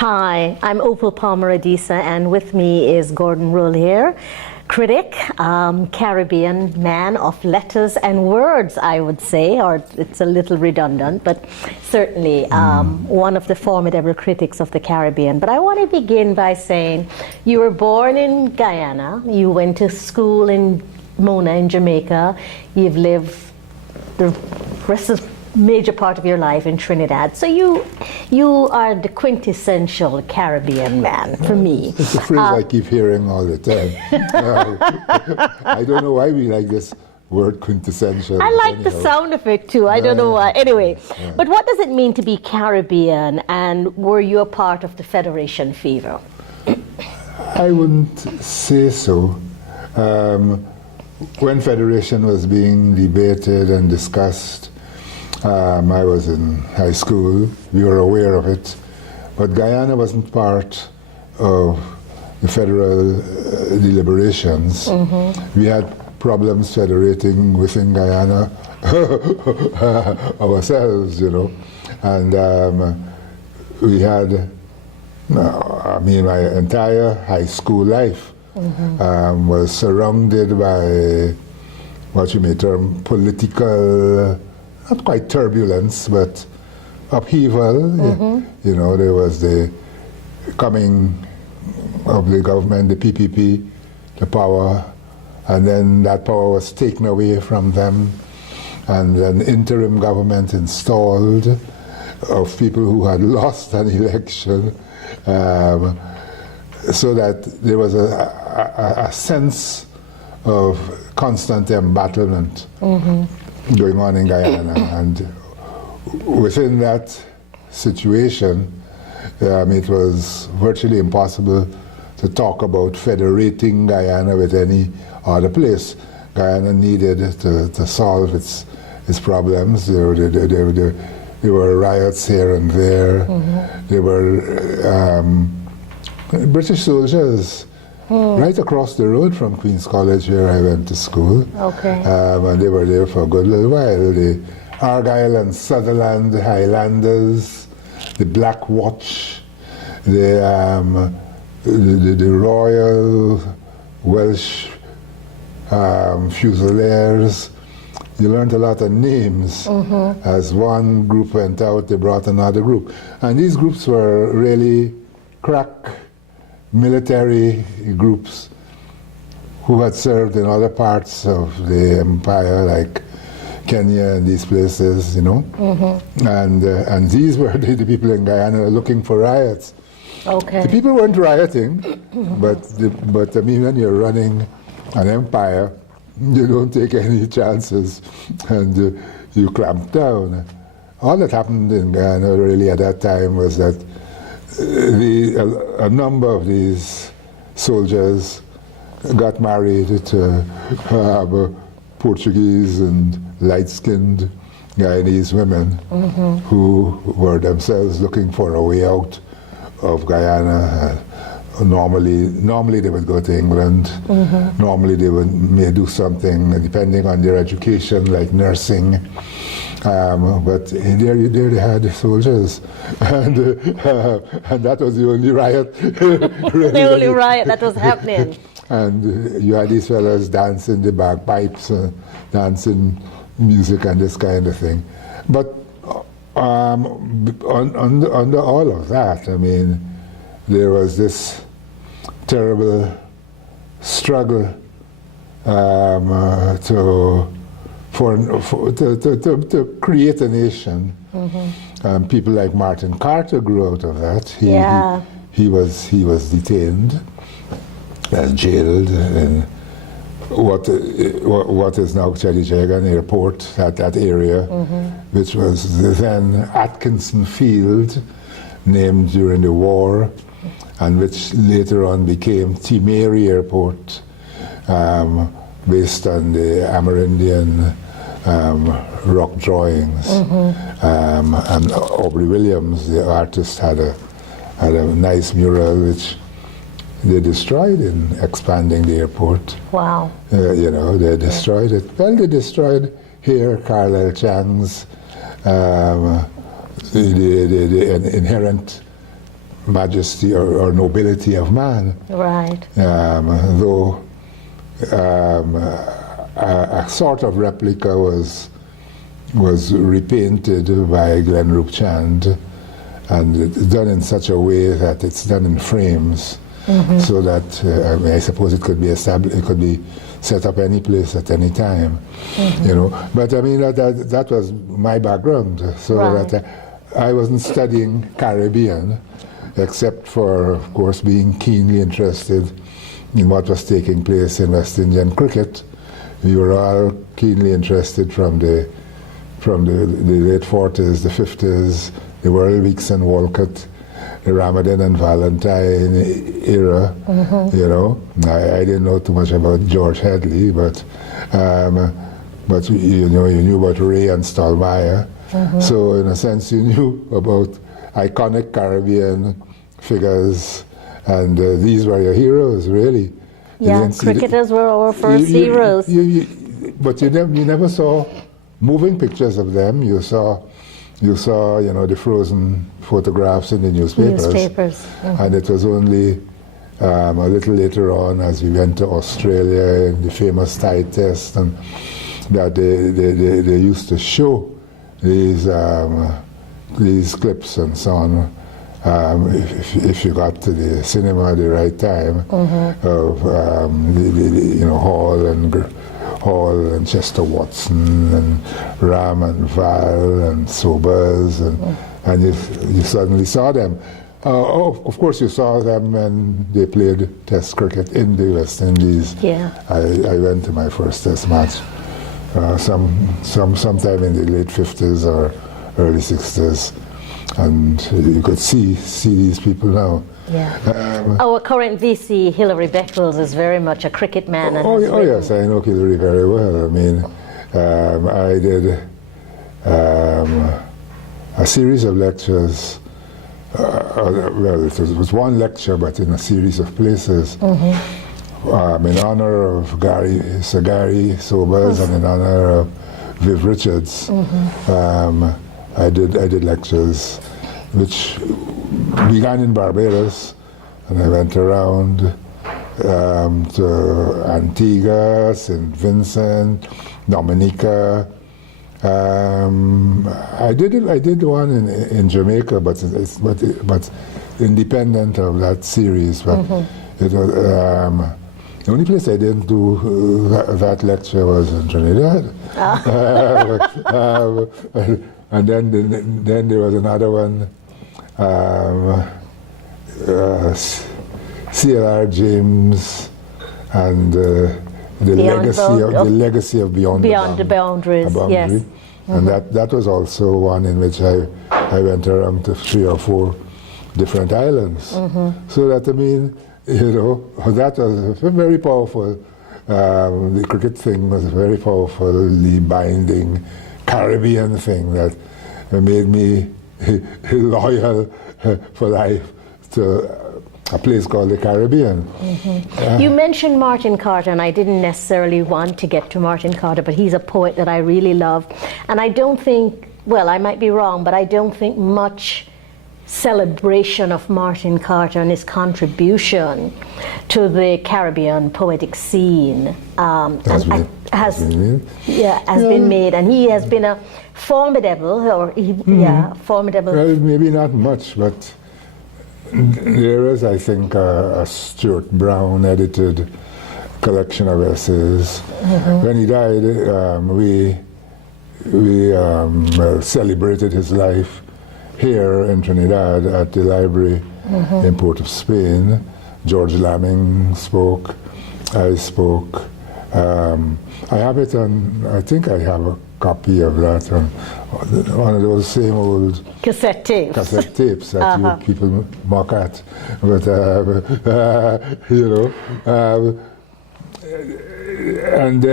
Hi, I'm Opal Palmer Adisa, and with me is Gordon Rollier, critic, Caribbean man of letters and words, I would say, or it's a little redundant, but certainly one of the formidable critics of the Caribbean. But I want to begin by saying you were born in Guyana, you went to school in Mona in Jamaica, you've lived the rest of major part of your life in Trinidad. So you are the quintessential Caribbean man for me. It's a phrase I keep hearing all the time. I don't know why we like this word quintessential. I like the sound of it too. I don't know why. Anyway, but what does it mean to be Caribbean, and were you a part of the Federation fever? I wouldn't say so. When Federation was being debated and discussed, I was in high school, we were aware of it, but Guyana wasn't part of the federal deliberations. We had problems federating within Guyana ourselves, you know, and we had, my entire high school life was surrounded by what you may term political, not quite turbulence, but upheaval. You know, there was the coming of the government, the PPP, the power, and then that power was taken away from them, and an interim government installed of people who had lost an election, so that there was a sense of constant embattlement going on in Guyana, and within that situation, it was virtually impossible to talk about federating Guyana with any other place. Guyana needed to solve its problems. There were riots here and there. There were British soldiers right across the road from Queen's College, where I went to school. And they were there for a good little while. The Argyle and Sutherland Highlanders, the Black Watch, the Royal Welsh Fusiliers. You learned a lot of names. As one group went out, they brought another group. And these groups were really crack military groups who had served in other parts of the empire, like Kenya and these places, you know. And these were the people in Guyana looking for riots. The people weren't rioting, but I mean, when you're running an empire, you don't take any chances, and you clamp down. All that happened in Guyana really at that time was that a number of these soldiers got married to Portuguese and light-skinned Guyanese women who were themselves looking for a way out of Guyana. Normally they would go to England. Normally they may do something depending on their education, like nursing. But there they had soldiers, and that was the only riot. Really, the only riot that was happening. And you had these fellas dancing the bagpipes, dancing music and this kind of thing. But under all of that, I mean, there was this terrible struggle to create a nation. People like Martin Carter grew out of that. He was detained and jailed in what is now Chedijegan Airport, that area, which was then Atkinson Field, named during the war, and which later on became Timeri Airport, based on the Amerindian rock drawings. And Aubrey Williams, the artist, had a nice mural which they destroyed in expanding the airport. Wow. You know, they destroyed it. Well, they destroyed here Carlisle Chang's the inherent majesty or nobility of man. Right. Though a sort of replica was repainted by Glenn Rupchand, and it's done in such a way that it's done in frames, so that I suppose it could be established, it could be set up any place at any time, you know. But I mean that was my background, so Right. that I wasn't studying Caribbean, except for, of course, being keenly interested in what was taking place in West Indian cricket. We were all keenly interested from the late 40s, the 50s, the World Weeks and Walcott, the Ramadan and Valentine era. You know, I didn't know too much about George Headley, but you know, you knew about Ray and Stallmeyer. So in a sense, you knew about iconic Caribbean figures, and these were your heroes, really. Yeah, cricketers were our first heroes. But you never saw moving pictures of them. You saw, you know, the frozen photographs in the newspapers. And it was only a little later on, as we went to Australia in the famous tide test, and that they used to show these clips and so on. If you got to the cinema at the right time, of you know, Hall and Chester Watson and Ram and Val and Sobers, and you suddenly saw them. Of course you saw them when they played Test cricket in the West Indies. Yeah. I went to my first Test match sometime in the late 50s or early 60s. And you could see these people now. Yeah. Our current VC, Hilary Beckles, is very much a cricket man. And Yes, I know Hilary very well. I mean, I did a series of lectures. Well, it was one lecture, but in a series of places. In honor of Sir Gary Sobers and in honor of Viv Richards. I did lectures which began in Barbados, and I went around to Antigua, St. Vincent, Dominica. I did one in Jamaica, but independent of that series. But it was the only place I didn't do that lecture was in Trinidad. And then there was another one, C.L.R. James and the legacy of Beyond the Boundaries. Yes. And that was also one in which I went around to 3 or 4 different islands. So that, I mean, you know, that was very powerful. The cricket thing was a very powerfully binding Caribbean thing that made me loyal for life to a place called the Caribbean. You mentioned Martin Carter, and I didn't necessarily want to get to Martin Carter, but he's a poet that I really love. And I don't think, well, I might be wrong, but I don't think much celebration of Martin Carter and his contribution to the Caribbean poetic scene has been made, and he has been a formidable, formidable. Well, maybe not much, but there is, I think, a Stuart Brown edited collection of essays. When he died, we celebrated his life here in Trinidad at the library in Port of Spain. George Lamming spoke, I spoke. I have it on, I think I have a copy of that on one of those same old cassette tapes that you people mock at. But, you know, and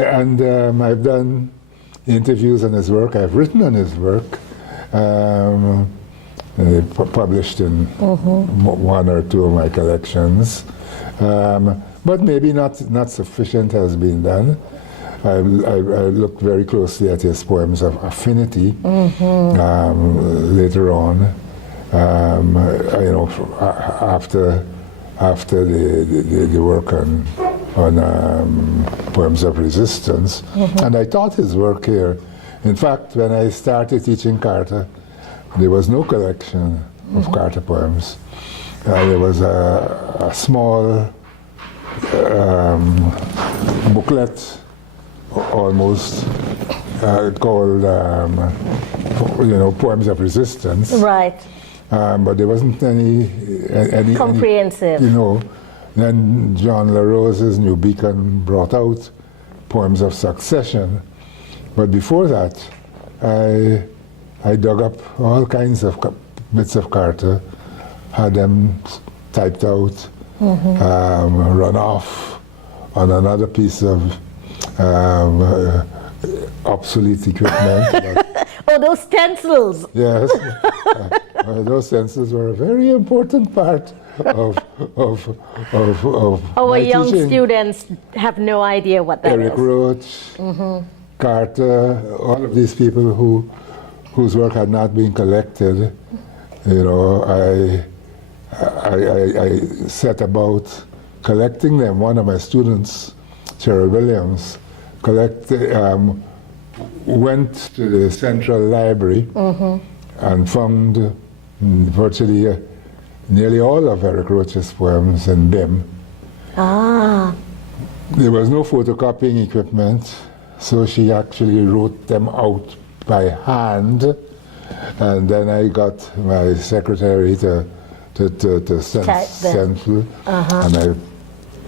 I've done interviews on his work, I've written on his work. Published in 1 or 2 of my collections, but maybe not sufficient has been done. I looked very closely at his poems of affinity later on, after the work on poems of resistance, and I taught his work here. In fact, when I started teaching Carter, there was no collection of Carter poems. There was a small booklet, almost, called Poems of Resistance. Right. But there wasn't any comprehensive. Then John LaRose's New Beacon brought out Poems of Succession. But before that, I dug up all kinds of bits of Carter, had them typed out, run off on another piece of obsolete equipment. Oh, those stencils! Yes, those stencils were a very important part of our my young teaching. students have no idea what that Eric is. Roach, Carter, all of these people whose work had not been collected. I set about collecting them. One of my students, Cheryl Williams, went to the Central Library and found virtually nearly all of Eric Roach's poems in BIM. Ah. There was no photocopying equipment, so she actually wrote them out by hand, and then I got my secretary to stencil, and I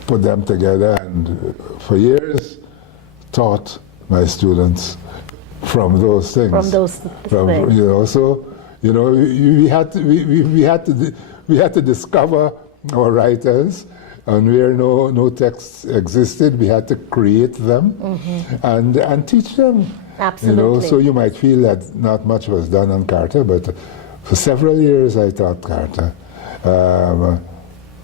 put them together, and for years taught my students from those things. From those things. We had to discover our writers, and where no texts existed, we had to create them and teach them. Absolutely. So you might feel that not much was done on Carter, but for several years I taught Carter.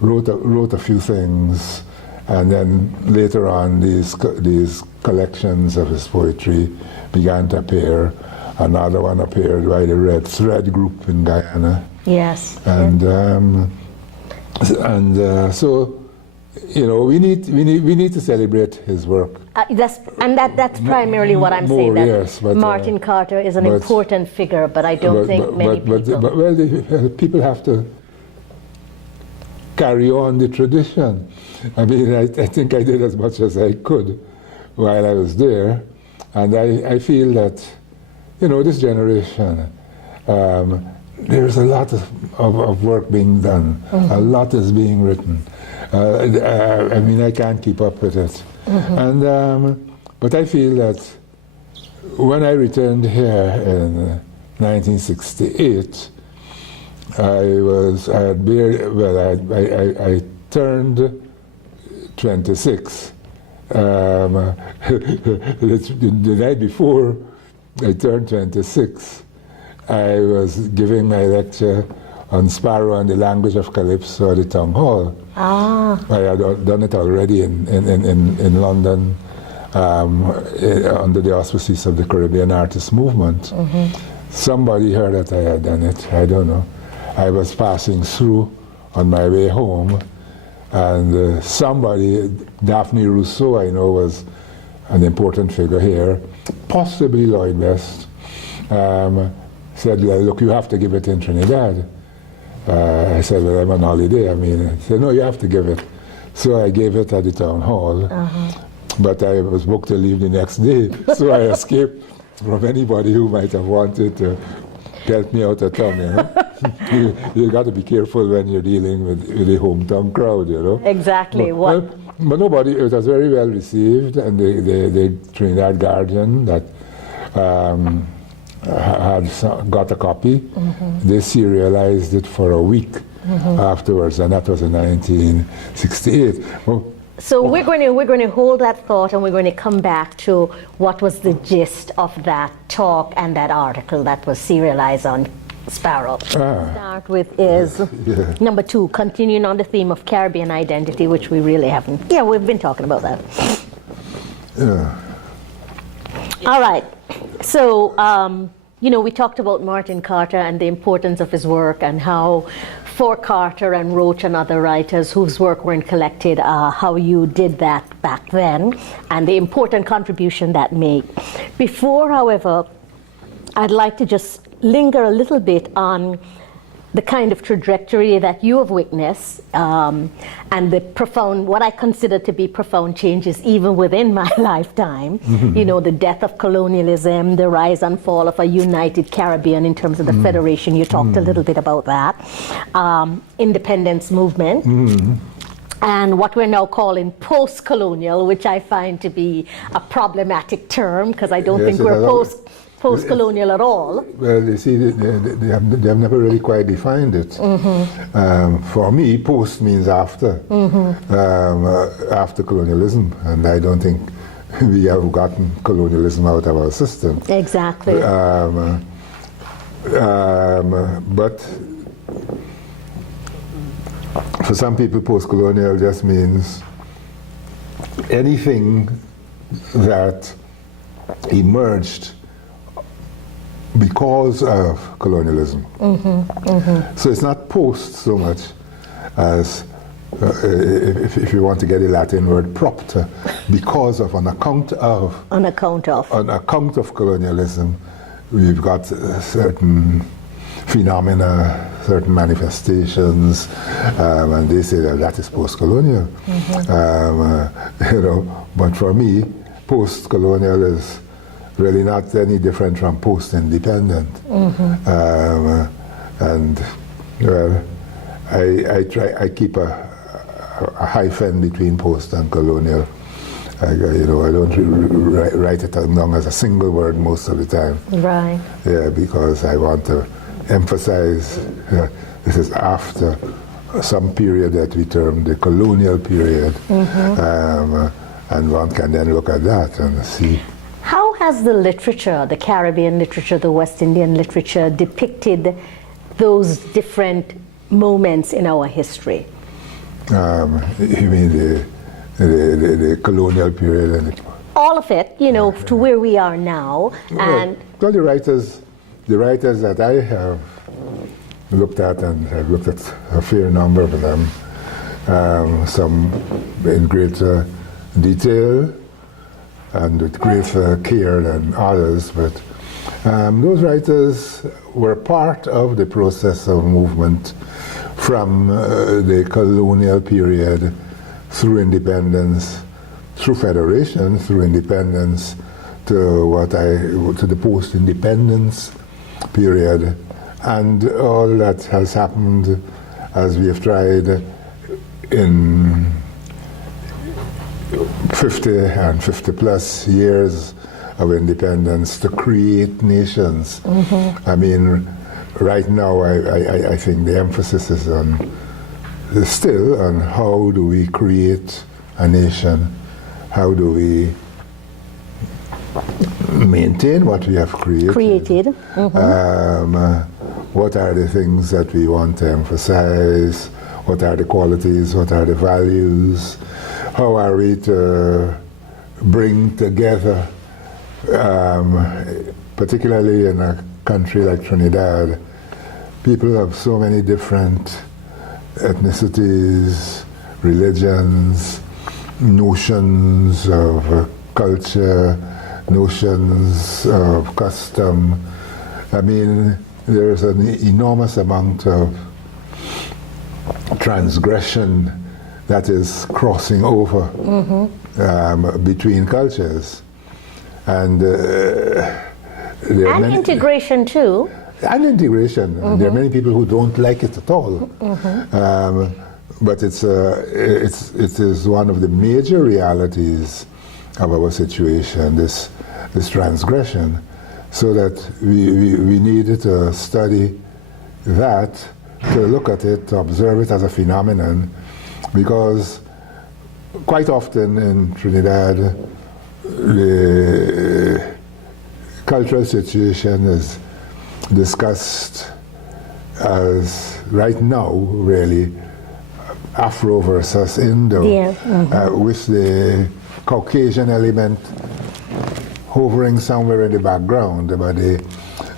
Wrote a few things, and then later on these collections of his poetry began to appear. Another one appeared by the Red Thread group in Guyana. Yes. So we need to celebrate his work. That's primarily what I'm saying. That yes, but, Martin Carter is an important figure, but I don't think many people. People have to carry on the tradition. I mean, I think I did as much as I could while I was there, and I feel that, this generation, there's a lot of work being done. A lot is being written. I mean, I can't keep up with it. But I feel that when I returned here in 1968, I turned 26. The night before I turned 26, I was giving my lecture on Sparrow and the Language of Calypso at the Town Hall. I had done it already in London under the auspices of the Caribbean Artist Movement. Somebody heard that I had done it, I don't know. I was passing through on my way home, and somebody, Daphne Rousseau, I know was an important figure here, possibly Lloyd West, said, well, look, you have to give it in Trinidad. I said, well, I'm on holiday. He said, no, you have to give it. So I gave it at the town hall, but I was booked to leave the next day, so I escaped from anybody who might have wanted to get me out of town, you got to be careful when you're dealing with the hometown crowd, Exactly. But nobody, it was very well received, and the Trinidad Guardian that had got a copy, they serialized it for a week afterwards, and that was in 1968. So we're going to hold that thought, and we're going to come back to what was the gist of that talk and that article that was serialized on Sparrow. Start with is number 2, continuing on the theme of Caribbean identity, which we really haven't. Yeah, we've been talking about that. Yeah. All right. So we talked about Martin Carter and the importance of his work, and how for Carter and Roach and other writers whose work weren't collected, how you did that back then, and the important contribution that made. Before, however, I'd like to just linger a little bit on the kind of trajectory that you have witnessed, and the profound, what I consider to be profound changes even within my lifetime. The death of colonialism, the rise and fall of a united Caribbean in terms of the federation. You talked a little bit about that. Independence movement. And what we're now calling post-colonial, which I find to be a problematic term, because I don't think we're post-colonial at all. Well, you see, they have never really quite defined it. For me, post means after, after colonialism, and I don't think we have gotten colonialism out of our system. Exactly. But for some people, post-colonial just means anything that emerged because of colonialism. So it's not post so much as, if you want to get a Latin word, propter, because of, on account of. On account of. On account of colonialism, we've got certain phenomena, certain manifestations, and they say that is post-colonial. But for me, post-colonial is really not any different from post-independent. And well, I keep a hyphen between post and colonial. I don't write it down as a single word most of the time. Right. Yeah, because I want to emphasize this is after some period that we term the colonial period, and one can then look at that and see. How has the literature, the Caribbean literature, the West Indian literature, depicted those different moments in our history? You mean the colonial period? And all of it, to where we are now. And well, the writers that I have looked at, and I've looked at a fair number of them, some in greater detail and with greater care than others, but those writers were part of the process of movement from the colonial period through independence, through federation, through independence, to the post-independence period, and all that has happened as we have tried in 50 and 50 plus years of independence to create nations. I mean, right now I think the emphasis is still on how do we create a nation, how do we maintain what we have created. What are the things that we want to emphasize, what are the qualities, what are the values, how are we to bring together, particularly in a country like Trinidad, people have so many different ethnicities, religions, notions of culture, notions of custom. I mean, there is an enormous amount of transgression that is crossing over between cultures. And integration too. And integration. There are many people who don't like it at all. But it is one of the major realities of our situation, this transgression, so that we need to study that, to look at it, to observe it as a phenomenon, because quite often in Trinidad, the cultural situation is discussed as, right now, really, Afro versus Indo, with the Caucasian element hovering somewhere in the background, but the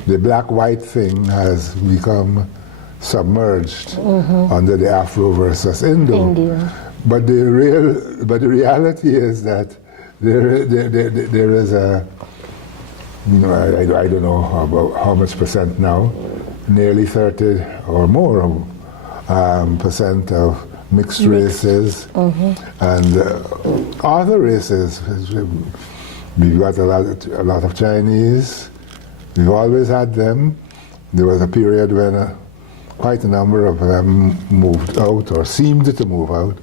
the black-white thing has become submerged under the Afro versus Indo. But the reality is that there is a, I don't know about how much percent now, nearly 30 or more percent of mixed races and other races. We've got a lot of Chinese. We've always had them. There was a period when quite a number of them moved out or seemed to move out,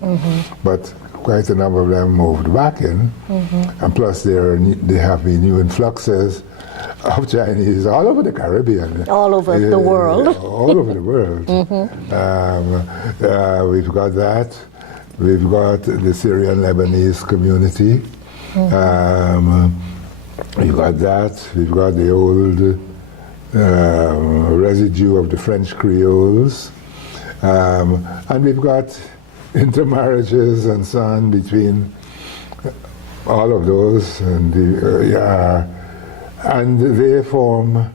but quite a number of them moved back in. And plus there have been new influxes of Chinese all over the Caribbean. All over the world. All over the world. We've got that. We've got the Syrian Lebanese community. We've got that. We've got the old residue of the French Creoles. And we've got intermarriages and so on between all of those. And they form,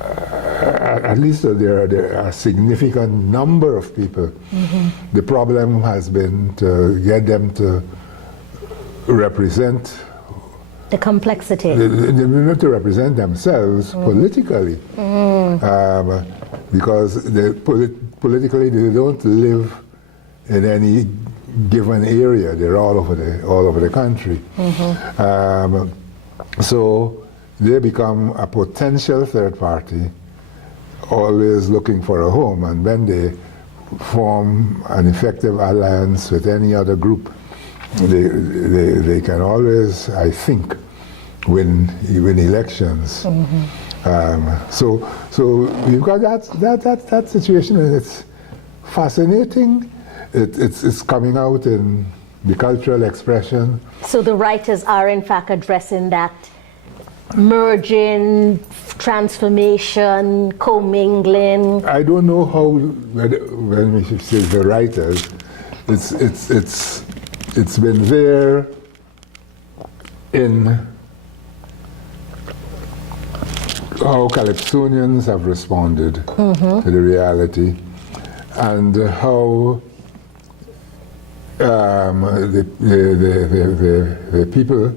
at least there are a significant number of people. The problem has been to get them to represent the complexity. To represent themselves politically. Because politically they don't live in any given area. They're all over the country. So they become a potential third party, always looking for a home, and when they form an effective alliance with any other group, they can always, I think, win elections. So we've got that situation, and it's fascinating. It's coming out in the cultural expression. So the writers are in fact addressing that merging, transformation, commingling. I don't know how, when we say the writers, it's been there in how Calypsonians have responded to the reality, and how the people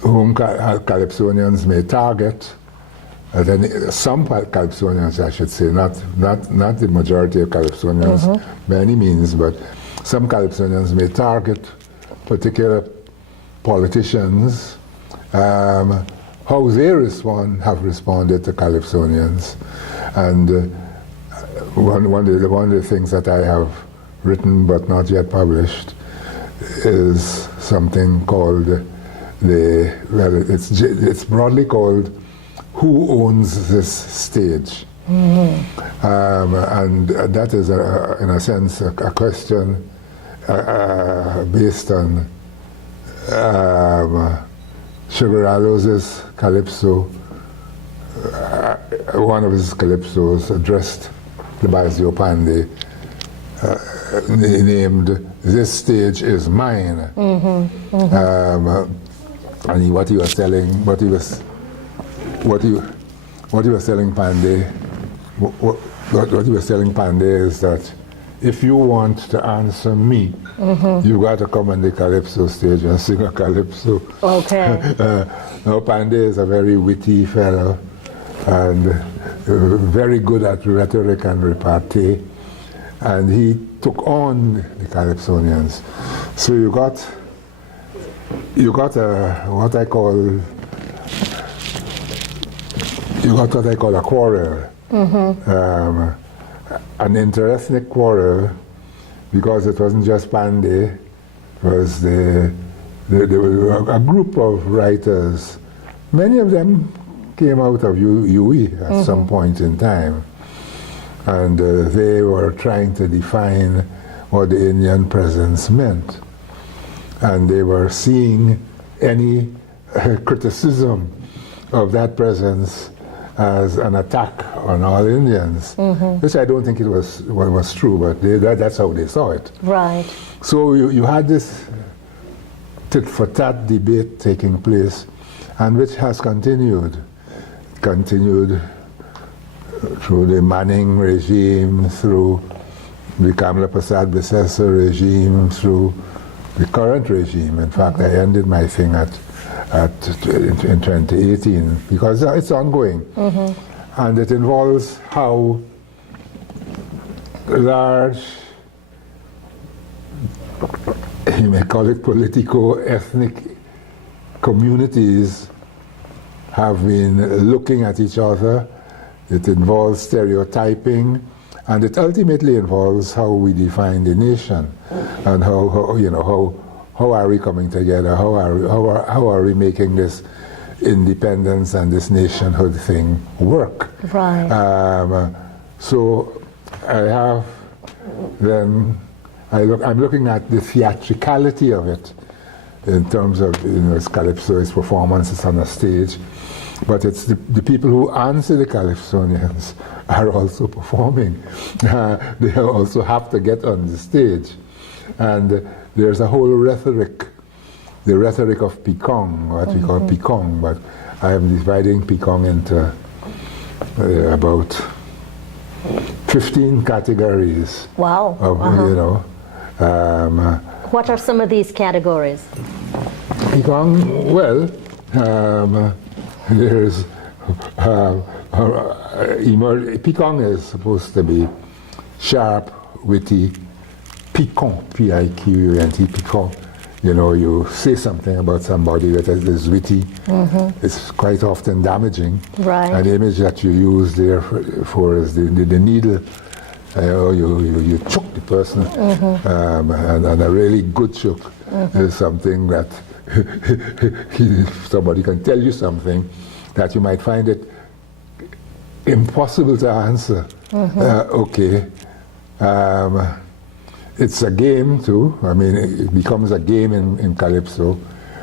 whom Calypsonians may target, some Calypsonians, I should say, not the majority of Calypsonians by any means, but some Calypsonians may target particular politicians, how they have responded to Calypsonians. And one of the things that I have written but not yet published is something called it's broadly called "Who Owns This Stage?" And that is, in a sense, a question based on Sugar Aloe's Calypso. One of his Calypsos addressed the Basio Pandey, named "This Stage Is Mine." And what he was telling Pandey, what he was telling Pandey is that if you want to answer me, you've got to come on the Calypso stage and sing a Calypso. Okay. Now Pandey is a very witty fellow and very good at rhetoric and repartee, and he took on the Calypsonians. So you got what I call a quarrel, an interesting quarrel, because it wasn't just Pandey, it was there were a group of writers. Many of them came out of UE at some point in time, and they were trying to define what the Indian presence meant. And they were seeing any criticism of that presence as an attack on all Indians, which I don't think it was true, but that's how they saw it. Right. So you had this tit-for-tat debate taking place, and which has continued. continued through the Manning regime, through the Kamla Prasad Bisesa regime, through the current regime. In fact, I ended my thing in 2018 because it's ongoing. And it involves how large, you may call it politico-ethnic communities have been looking at each other. It involves stereotyping, and it ultimately involves how we define the nation, and how are we coming together? How are we making this independence and this nationhood thing work? Right. So I have then I'm looking at the theatricality of it in terms of it's calypso, it's performance, it's on a stage. But it's the people who answer the Calypsonians are also performing. They also have to get on the stage. And there's a whole rhetoric, the rhetoric of Picong, what we call Picong, but I am dividing Picong into about 15 categories. Wow. Of, what are some of these categories? Picong, well, there's Picong is supposed to be sharp, witty, piquant, P-I-Q-U-N-T, piquant. You say something about somebody that is witty. It's quite often damaging. Right. And the image that you use there for is the needle. You choke the person, and a really good choke is something that somebody can tell you something that you might find it impossible to answer. Okay. It's a game too. I mean, it becomes a game in Calypso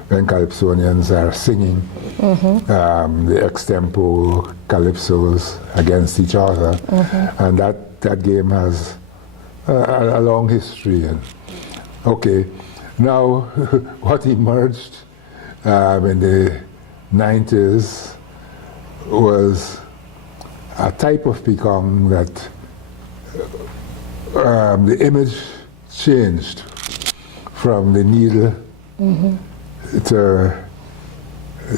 when Calypsonians are singing the extempo Calypsos against each other. And that game has a long history. Okay. Now, what emerged in the 90s was a type of Picong that the image changed from the needle to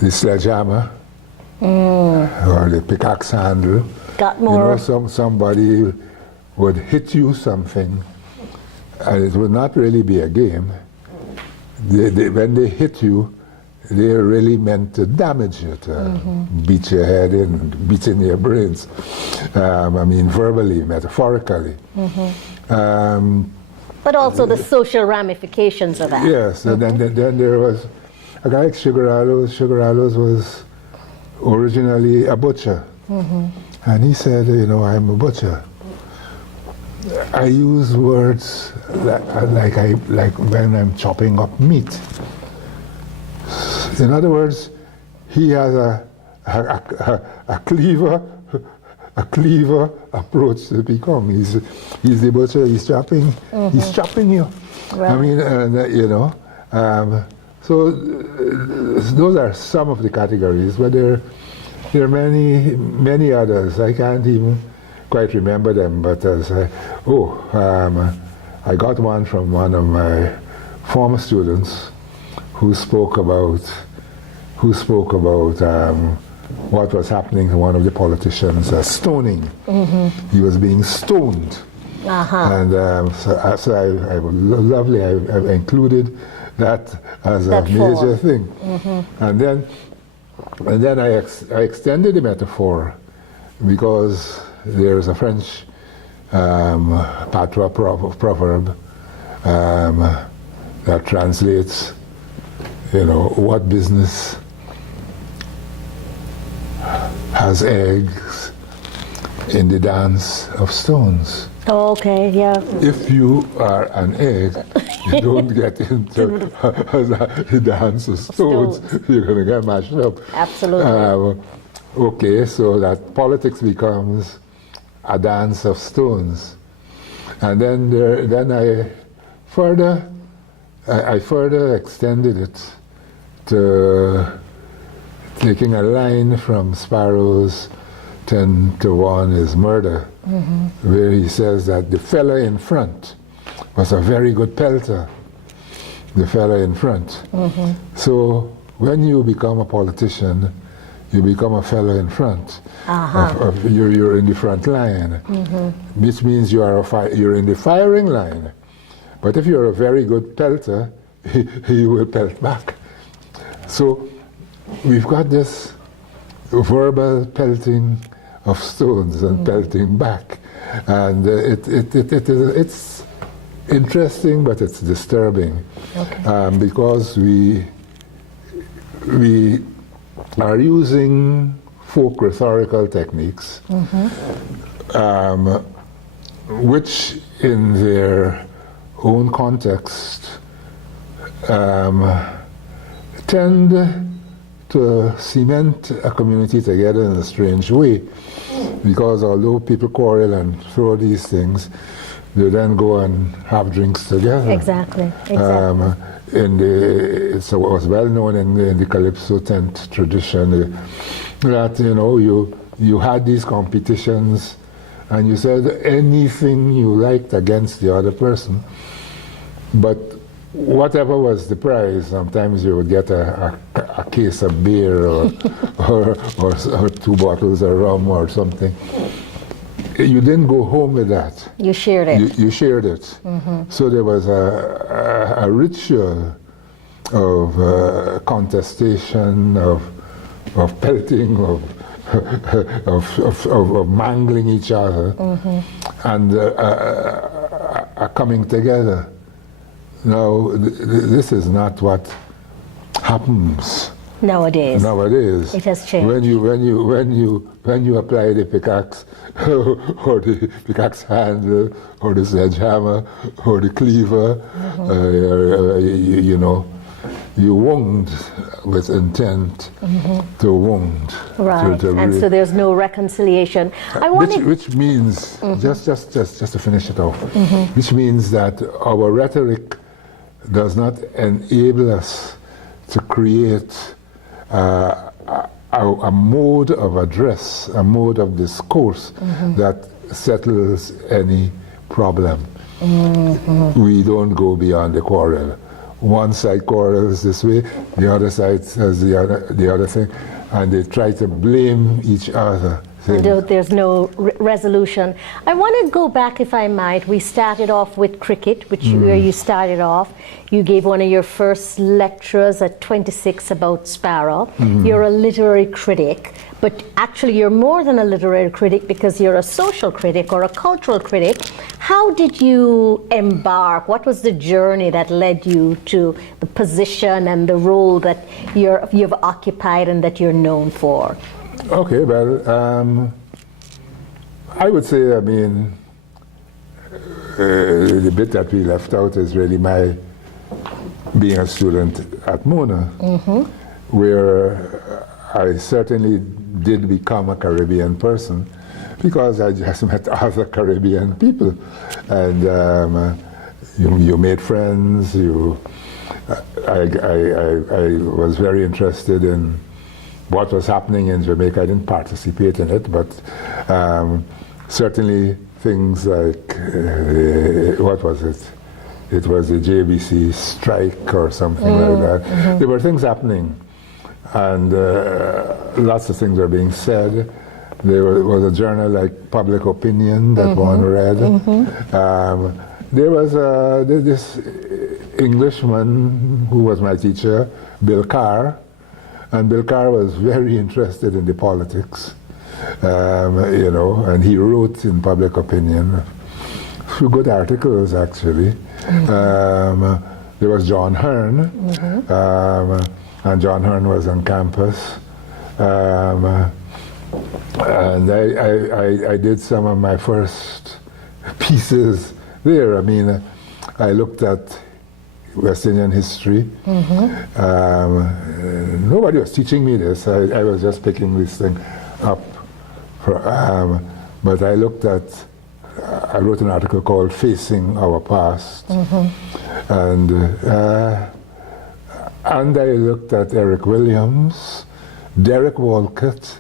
the sledgehammer or the pickaxe handle. Got more. Somebody would hit you something, and it would not really be a game. When they hit you, they really meant to damage you, to beat your head in, beat in your brains. Verbally, metaphorically. But also the social ramifications of that. Yes, and then there was a guy like Sugar Aloes. Sugar Aloes was originally a butcher. And he said, I'm a butcher. I use words like when I'm chopping up meat. In other words, he has a cleaver approach to Picong. He's the butcher. He's chopping you. Right. So those are some of the categories, but there are many others. I can't even quite remember them. But I got one from one of my former students who spoke about what was happening to one of the politicians, stoning. He was being stoned. And so I lovely, I've included that as a major thing. And then I extended the metaphor because there's a French patois proverb that translates, what business has eggs in the dance of stones. Oh, okay, yeah. If you are an egg, you don't get into the dance of stones. You're going to get mashed up. Absolutely. Okay, so that politics becomes a dance of stones. And then I further extended it to taking a line from Sparrow's 10 to 1 is Murder, where he says that the fella in front was a very good pelter, the fella in front. So when you become a politician, you become a fellow in front. You're in the front line, which means you're in the firing line. But if you're a very good pelter, you will pelt back. So we've got this verbal pelting of stones and pelting back, and it's interesting, but it's disturbing, because we are using folk rhetorical techniques, which in their own context tend to cement a community together in a strange way, because although people quarrel and throw these things, they then go and have drinks together. Exactly. It was well known in the Calypso tent tradition that you had these competitions and you said anything you liked against the other person, but whatever was the prize, sometimes you would get a case of beer or 2 bottles of rum or something. You didn't go home with that. You shared it. You shared it. So there was a ritual of contestation, of pelting, of mangling each other, and a coming together. Now, this is not what happens nowadays. It has changed. When you apply the pickaxe or the pickaxe handle or the sledgehammer or the cleaver, you wound with intent to wound. Right, and so there's no reconciliation. Which means, just to finish it off, which means that our rhetoric does not enable us to create a mode of address, a mode of discourse that settles any problem. We don't go beyond the quarrel. One side quarrels this way, the other side says the other thing, and they try to blame each other. And there's no resolution. I want to go back, if I might. We started off with cricket, where you started off. You gave one of your first lectures at 26 about Sparrow. You're a literary critic, but actually you're more than a literary critic because you're a social critic or a cultural critic. How did you embark? What was the journey that led you to the position and the role that you've occupied and that you're known for? Okay, well, I would say, the bit that we left out is really my being a student at Mona, where I certainly did become a Caribbean person because I just met other Caribbean people, and you made friends. I was very interested in what was happening in Jamaica. I didn't participate in it, but certainly things like, what was it? It was the JBC strike or something like that. There were things happening, and lots of things were being said. There was a journal like Public Opinion that one read. There was this Englishman who was my teacher, Bill Carr, and Bill Carr was very interested in the politics, and he wrote in Public Opinion a few good articles, actually. There was John Hearn, and John Hearn was on campus. And I did some of my first pieces there. I looked at West Indian history. Nobody was teaching me this. I was just picking this thing up. But I wrote an article called Facing Our Past. And I looked at Eric Williams, Derek Walcott,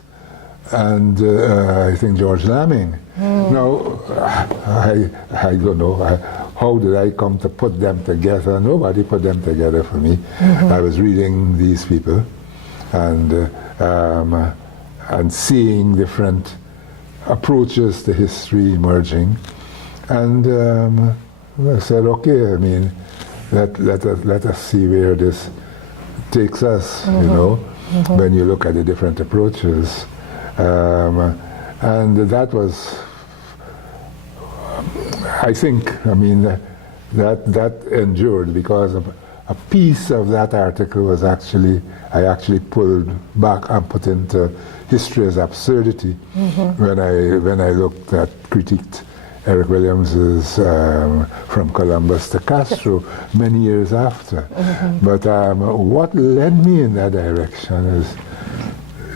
and I think George Lamming. Now, I don't know, how did I come to put them together? Nobody put them together for me. I was reading these people and seeing different approaches to history emerging. And I said, okay, I mean, let us see where this takes us, you know, when you look at the different approaches. And that was, I think, I mean, that endured because of a piece of that article was actually, I actually pulled back and put into History as Absurdity when I looked at, critiqued Eric Williams's From Columbus to Castro many years after. But what led me in that direction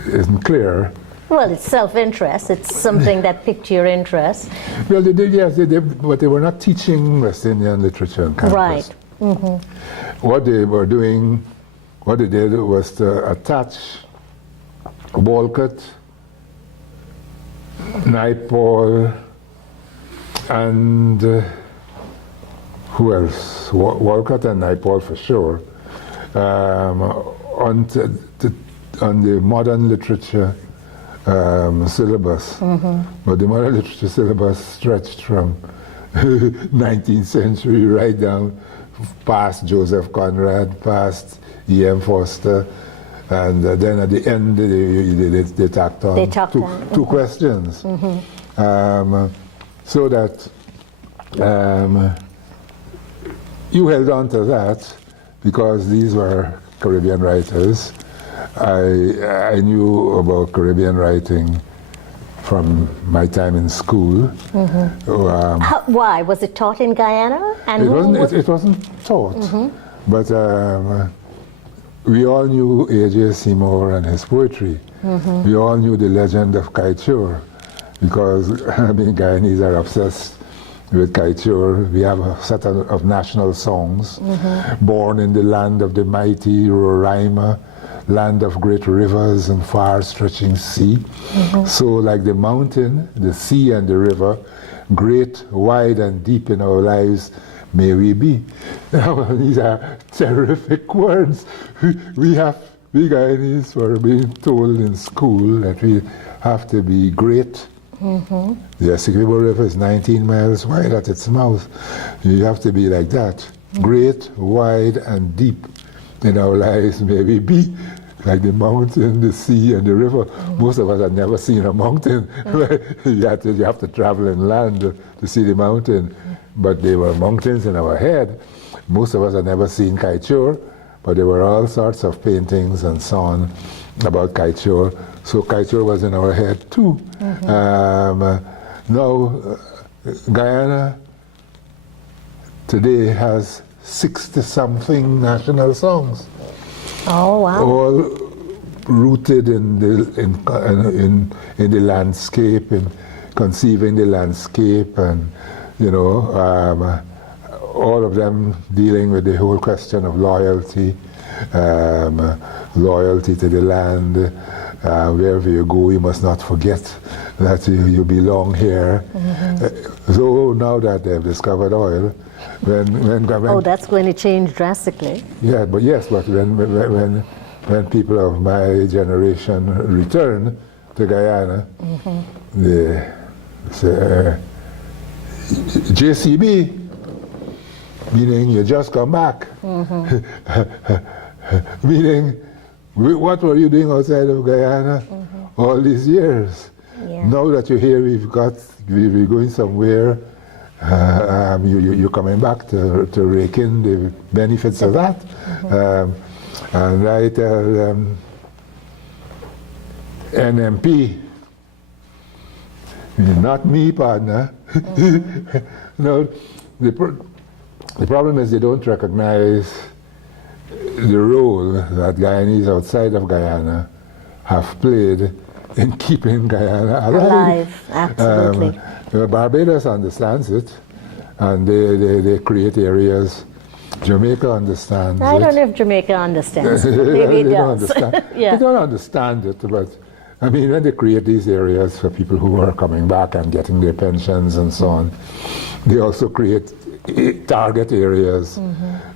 isn't clear. Well, it's self-interest. It's something that piqued your interest. Well, they did, yes, they did, but they were not teaching West Indian literature on campus. Right. What they were doing, what they did was to attach Walcott, Naipaul, and who else? Walcott and Naipaul for sure, on the modern literature syllabus. But the modern literature syllabus stretched from 19th century right down past Joseph Conrad, past E.M. Foster, and then at the end they tacked on two questions. So that you held on to that because these were Caribbean writers. I knew about Caribbean writing from my time in school. Why? Was it taught in Guyana? And it wasn't taught, but we all knew A.J. Seymour and his poetry. We all knew the legend of Kaieteur, because I mean, Guyanese are obsessed with Kaieteur. We have a set of national songs. Born in the land of the mighty Roraima, land of great rivers and far-stretching sea. So like the mountain, the sea and the river, great, wide and deep in our lives may we be. Now, these are terrific words. We Guyanese were being told in school that we have to be great. The Essequibo River is 19 miles wide at its mouth. You have to be like that. Great, wide and deep in our lives may we be, like the mountain, the sea, and the river. Most of us have never seen a mountain. You have to travel inland to see the mountain, but they were mountains in our head. Most of us have never seen Kaieteur, but there were all sorts of paintings and so on about Kaieteur. So Kaieteur was in our head too. Now, Guyana today has 60-something national songs. Oh wow! All rooted in the landscape, in conceiving the landscape, and you know, all of them dealing with the whole question of loyalty, loyalty to the land. Wherever you go, you must not forget that you belong here. So now that they've discovered oil, when that's going to change drastically. Yeah, but yes, but when people of my generation return to Guyana, they say, JCB, meaning you just come back. Meaning, what were you doing outside of Guyana all these years? Yeah. Now that you're here, we're going somewhere. You're coming back to rake in the benefits of that. And I tell NMP, not me, partner. No, the problem is they don't recognize the role that Guyanese outside of Guyana have played in keeping Guyana alive. Absolutely. Barbados understands it, and they create areas Jamaica understands I it. don't know if Jamaica understands it, but maybe it They don't does. understand. Yeah. They don't understand it, but I mean, when they create these areas for people who are coming back and getting their pensions and so on, they also create target areas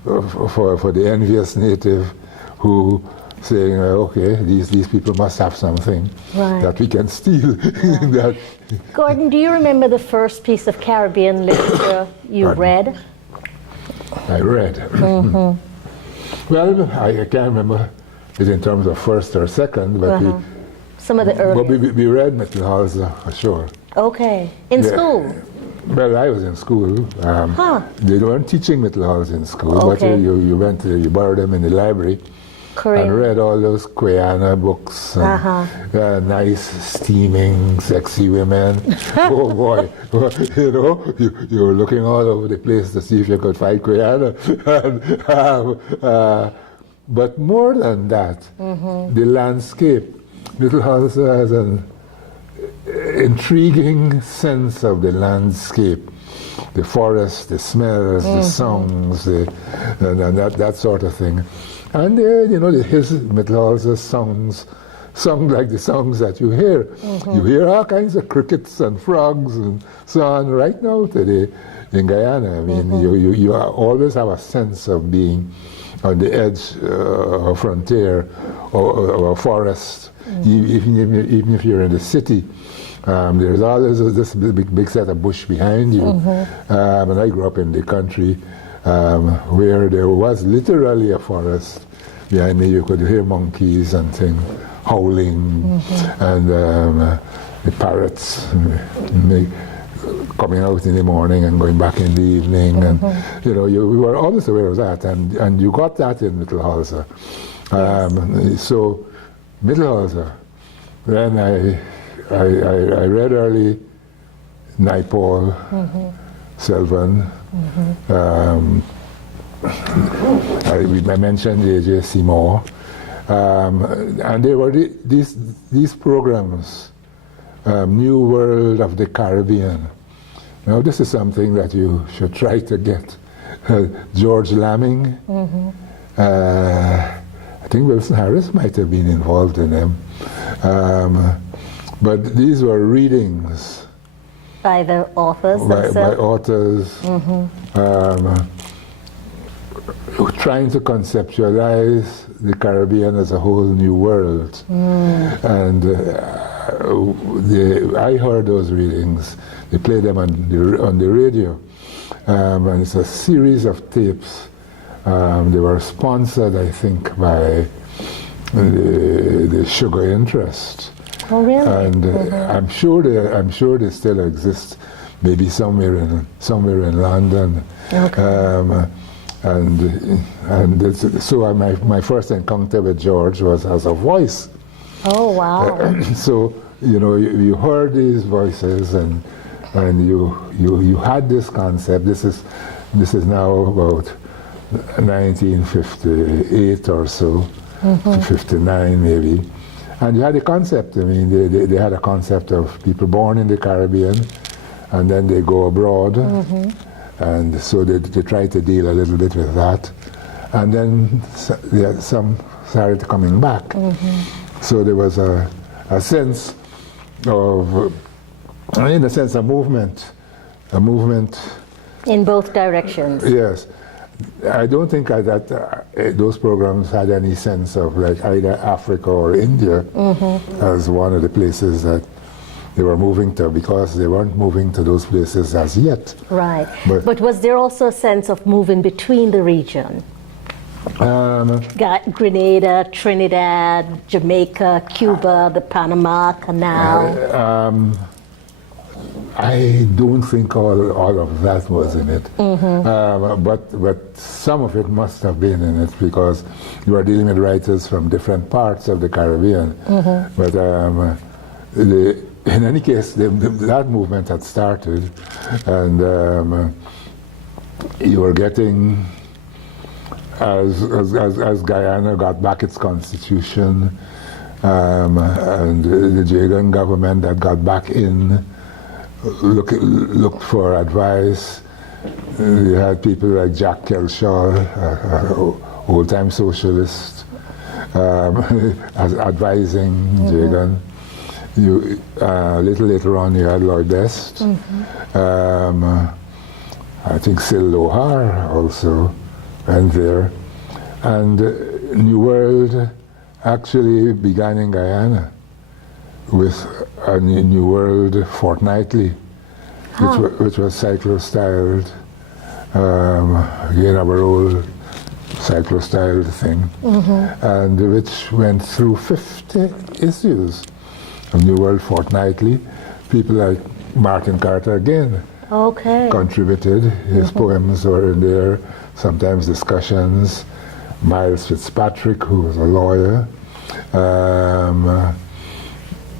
for the envious native who saying, okay, these people must have something Right. that we can steal. That, Gordon, do you remember the first piece of Caribbean literature you Pardon? read? I read. Well, I can't remember it in terms of first or second, but Some of the early. we read Mittelhauser for sure. Okay. In Yeah. school? Well, I was in school. They weren't teaching Mittelhauser in school, but Okay. you borrowed them in the library. Korean. And read all those Quayana books, and, nice, steaming, sexy women. Oh boy, you were looking all over the place to see if you could find Quayana. But more than that, the landscape. Mittelhauser has an intriguing sense of the landscape, the forest, the smells, the songs, and that sort of thing. And his Mittelhauser songs sound like the songs that you hear. You hear all kinds of crickets and frogs and so on right now today in Guyana. I mean, you always have a sense of being on the edge of a frontier or a forest, even if you're in the city. There's always this big set of bush behind you. And I grew up in the country where there was literally a forest behind me. You could hear monkeys and things howling, and the parrots coming out in the morning and going back in the evening. And we were always aware of that, and you got that in Mittelhauser. So Mittelhauser, then I read early Naipaul, Selvin. I mentioned A.J. Seymour, and there were these programs, New World of the Caribbean. Now this is something that you should try to get. George Lamming, I think Wilson Harris might have been involved in them, but these were readings By the authors by themselves? authors, trying to conceptualize the Caribbean as a whole new world. And I heard those readings. They played them on the radio. And it's a series of tapes. They were sponsored, I think, by the Sugar Interest. Oh, really? And I'm sure they still exist, maybe somewhere in London. Okay. So my first encounter with George was as a voice. Oh, wow. So you heard these voices, and you had this concept. This is now about 1958 or so, to 59 maybe. And you had a concept. I mean, they had a concept of people born in the Caribbean, and then they go abroad, and so they try to deal a little bit with that, and then some started coming back. So there was a sense of, in a sense, a movement. In both directions. Yes. I don't think that those programs had any sense of like either Africa or India as one of the places that they were moving to, because they weren't moving to those places as yet. Right. But- But was there also a sense of moving between the region? Got Grenada, Trinidad, Jamaica, Cuba, the Panama Canal. I don't think all of that was in it, but some of it must have been in it, because you are dealing with writers from different parts of the Caribbean. But in any case, that movement had started, and you were getting, as Guyana got back its constitution, and the Jagan government that got back in, looked for advice. You had people like Jack Kelshaw, old-time socialist, advising Jagan. A little later on, you had Lloyd Best. I think Sil Lohar also went there. And New World actually began in Guyana with a New World fortnightly, which was cyclo-styled, again our old cyclo-styled thing, and which went through 50 issues of New World fortnightly. People like Martin Carter again contributed. His poems were in there, sometimes discussions. Miles Fitzpatrick, who was a lawyer.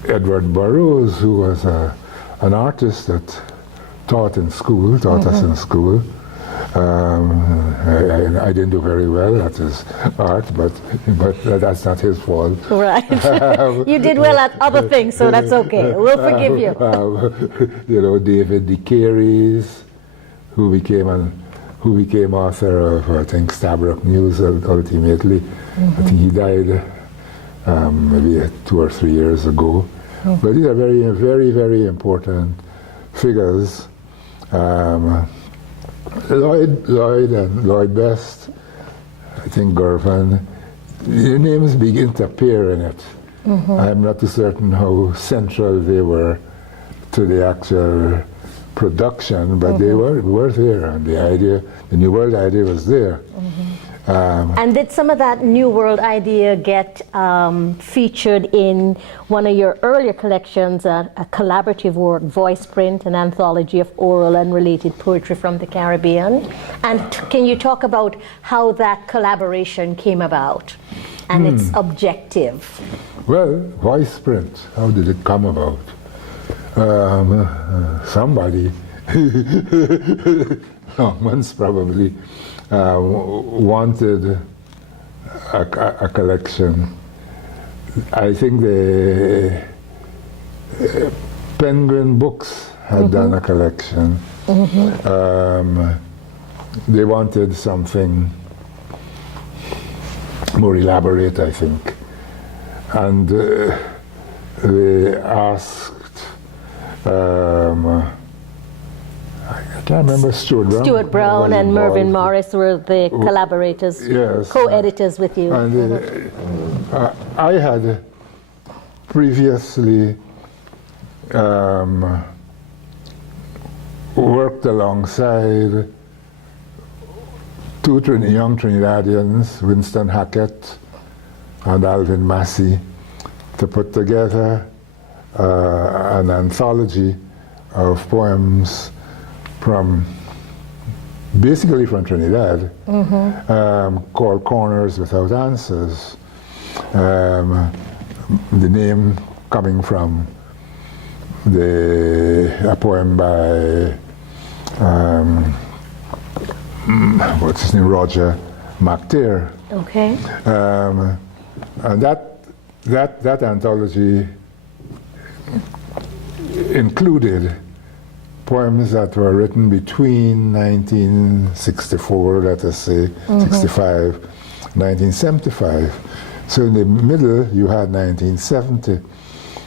Edward Burroughs, who was an artist that taught in school, taught us in school. I didn't do very well at his art, but that's not his fault. Right. You did well at other things, so that's okay. We'll forgive you. You know, David D. Carey's, who became author of, I think, Stabroek News ultimately. I think he died maybe 2 or 3 years ago. But these are very, very, very important figures. Lloyd and Lloyd Best, I think Gervin, their names begin to appear in it. I'm not too certain how central they were to the actual production, but they were there, and the New World idea was there. And did some of that New World idea get featured in one of your earlier collections, a collaborative work, Voice Print, an anthology of oral and related poetry from the Caribbean? And can you talk about how that collaboration came about and its objective? Well, Voice Print, how did it come about? Somebody, Longmans probably, wanted a collection. I think the Penguin Books had done a collection. They wanted something more elaborate, I think. And they asked, I can't remember, Stuart Brown and Mervyn Morris were the collaborators, co-editors with you. And I had previously worked alongside two young Trinidadians, Winston Hackett and Alvin Massey, to put together an anthology of poems basically from Trinidad, called Corners Without Answers. The name coming from a poem by what's his name, Roger McTeer. Okay. And that anthology included poems that were written between 1964, let us say, 65, 1975. So in the middle, you had 1970.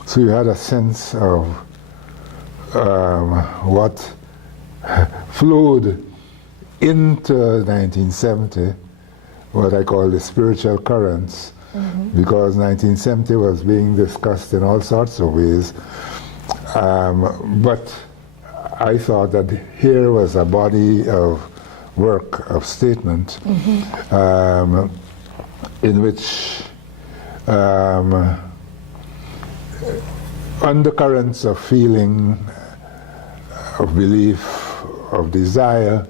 So you had a sense of what flowed into 1970, what I call the spiritual currents, because 1970 was being discussed in all sorts of ways. But I thought that here was a body of work, of statement, in which undercurrents of feeling, of belief, of desire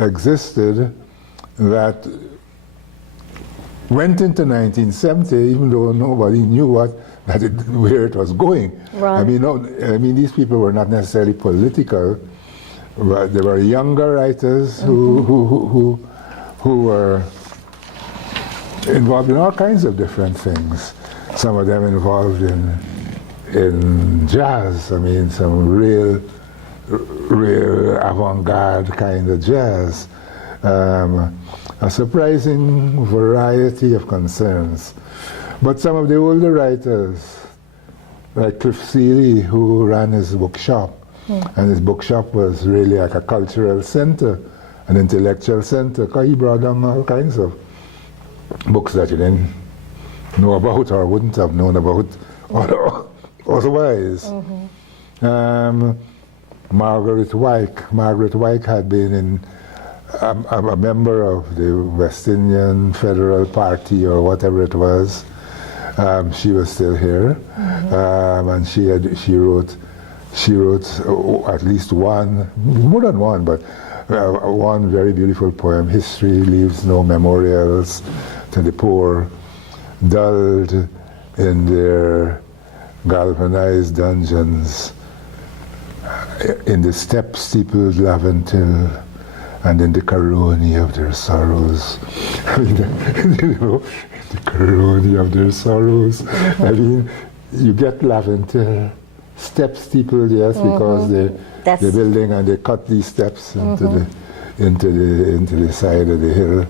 existed that went into 1970, even though nobody knew where it was going. Right. I mean, these people were not necessarily political, but they were younger writers who were involved in all kinds of different things. Some of them involved in jazz. I mean, some real real avant-garde kind of jazz. A surprising variety of concerns. But some of the older writers, like Cliff Seeley, who ran his bookshop, and his bookshop was really like a cultural center, an intellectual center, because he brought down all kinds of books that you didn't know about or wouldn't have known about otherwise. Margaret Wyke had been in a member of the West Indian Federal Party or whatever it was. She was still here, and she wrote at least one, more than one, but one very beautiful poem. History leaves no memorials to the poor, dulled in their galvanized dungeons, in the step-steepled Laventille, and in the caroni of their sorrows. The caroni of their sorrows. I mean, you get Laventille, step-steepled, yes, because they're building and they cut these steps into the side of the hill,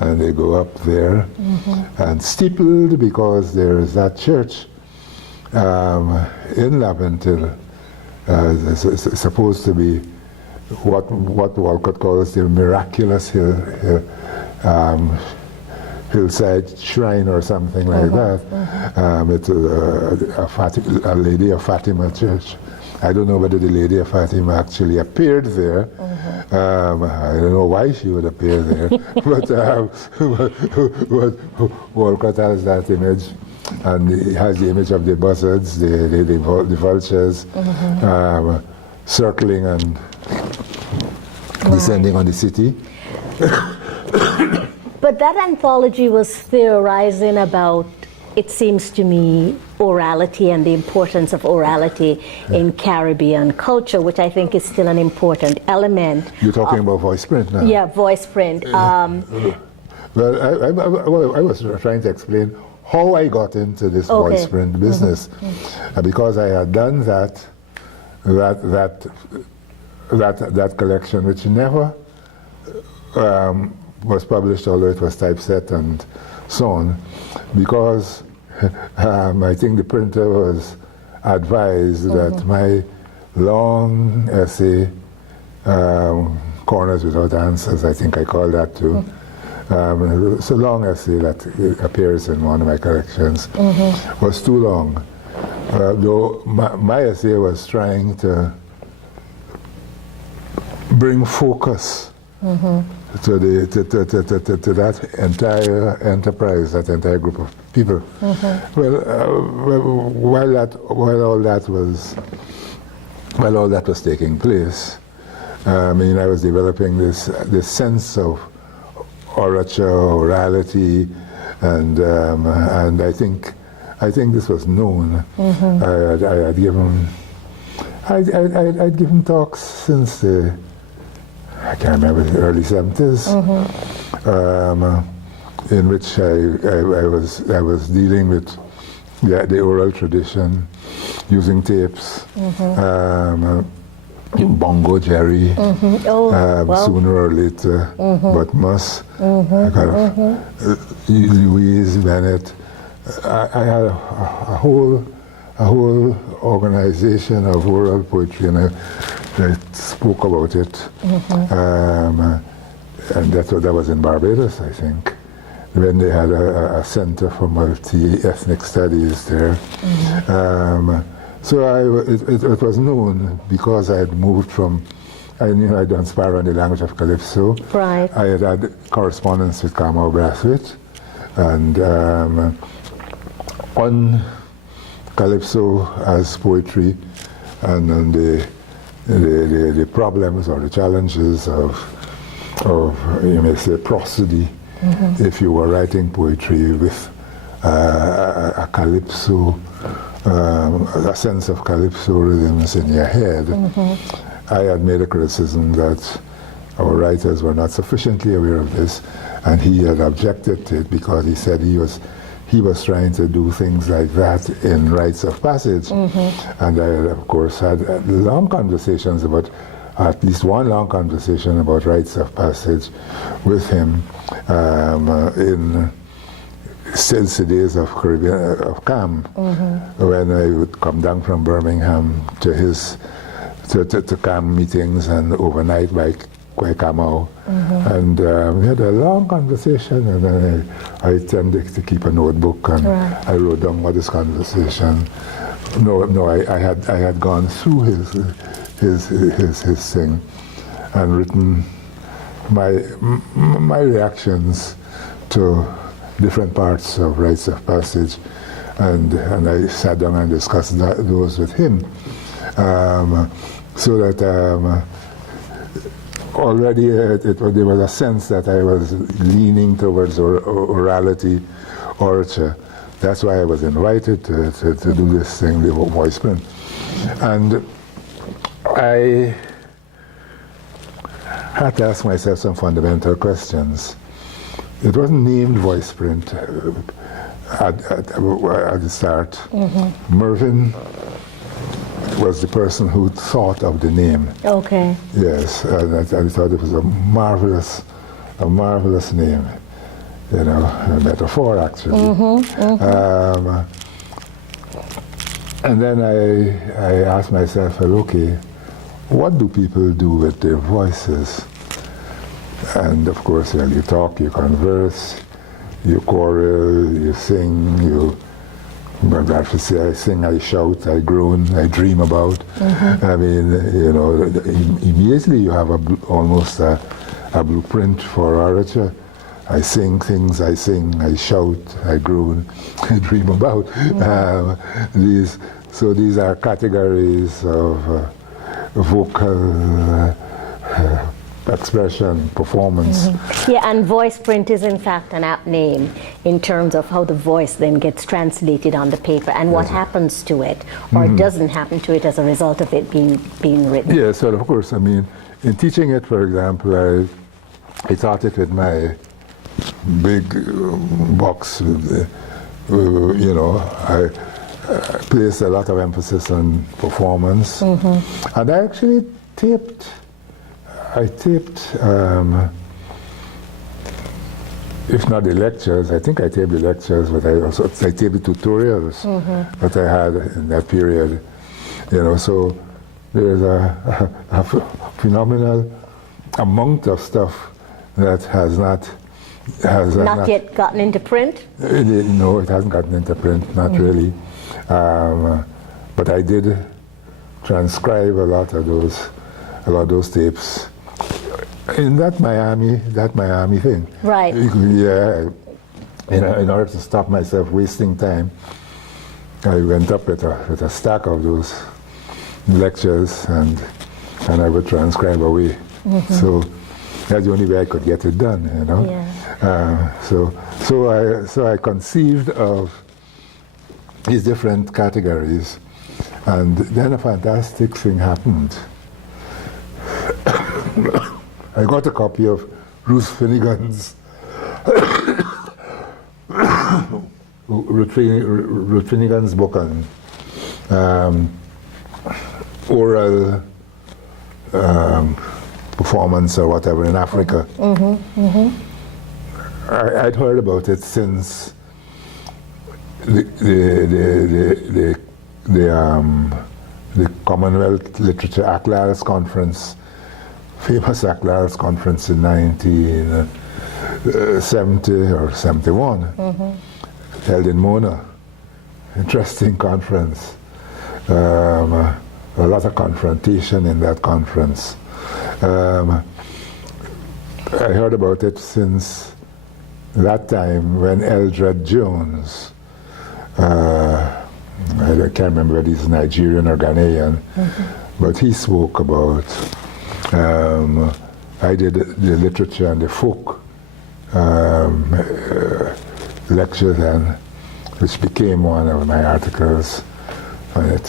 and they go up there. And steepled because there is that church in Laventille, supposed to be what Walcott calls the miraculous hillside shrine or something like that. It's a Lady of Fatima church. I don't know whether the Lady of Fatima actually appeared there. I don't know why she would appear there, but Walcott has that image. And he has the image of the buzzards, the vultures, circling and descending on the city. But that anthology was theorizing about, it seems to me, orality and the importance of orality in Caribbean culture, which I think is still an important element. You're talking about voice print now? Yeah, voice print. Well, I was trying to explain how I got into this voice print business, because I had done that collection, which never was published, although it was typeset and so on, because I think the printer was advised that my long essay, Corners Without Answers, I think I call that too. It's a long essay that appears in one of my collections, was too long. Though my essay was trying to bring focus to that entire enterprise, that entire group of people. While all that was taking place, I mean, I was developing this sense of orature, orality, and I think this was known. I'd given talks since I can't remember, the early 70s, in which I was dealing with the oral tradition, using tapes. Bongo Jerry, sooner or later, but must. Louise Bennett. I had a whole organization of oral poetry, and I spoke about it. And that was in Barbados, I think, when they had a center for multi-ethnic studies there. So it was known, because I had moved from, I knew I'd done Sparrow in the language of Calypso. Right. I had correspondence with Kamau Brathwaite, and on Calypso as poetry, and on the problems or the challenges of you may say prosody, if you were writing poetry with a Calypso, a sense of Calypso rhythms in your head. I had made a criticism that our writers were not sufficiently aware of this, and he had objected to it because he said he was trying to do things like that in rites of passage. And I, of course, had long conversations about at least one long conversation about rites of passage with him in since the days of Caribbean of CAM, when I would come down from Birmingham to his to CAM meetings and overnight by Camau. And we had a long conversation, and then I tended to keep a notebook, and I wrote down what this conversation. I had gone through his thing and written my reactions to different parts of rites of passage, and I sat down and discussed those with him, so that already there was a sense that I was leaning towards orality, orature. That's why I was invited to do this thing, the voice print. And I had to ask myself some fundamental questions. It wasn't named voice print at the start. Mervyn was the person who thought of the name. Okay. Yes, and I thought it was a marvelous name. You know, a metaphor actually. And then I asked myself, well, okay, what do people do with their voices? And of course, you talk, you converse, you quarrel, you sing, I sing, I shout, I groan, I dream about. I mean, you know, immediately you have almost a blueprint for orature. I sing things, I sing, I shout, I groan, I dream about. These are categories of vocal expression, performance. Yeah, and voice print is in fact an apt name in terms of how the voice then gets translated on the paper and what happens to it or doesn't happen to it as a result of it being written. Yes, well, of course. I mean, in teaching it, for example, I taught it with my big box. You know, I placed a lot of emphasis on performance, and I actually taped. If not the lectures, I think I taped the lectures, but I taped the tutorials that I had in that period. You know, so there's a phenomenal amount of stuff that has not yet gotten into print? No, it hasn't gotten into print, not really. But I did transcribe a lot of those tapes in that Miami thing. Right. Yeah. In order to stop myself wasting time, I went up with a stack of those lectures, and I would transcribe away. So that's the only way I could get it done, you know. Yeah. So I conceived of these different categories, and then a fantastic thing happened. I got a copy of Ruth Finnegan's Ruth Finnegan's book on oral performance or whatever in Africa. I'd heard about it since the Commonwealth Literature ACLARS conference, famous ACLARS conference in 1970 or 71, held in Mona. Interesting conference. A lot of confrontation in that conference. I heard about it since that time when Eldred Jones, I can't remember whether he's Nigerian or Ghanaian, but he spoke about, I did the literature and the folk lectures, and which became one of my articles, and it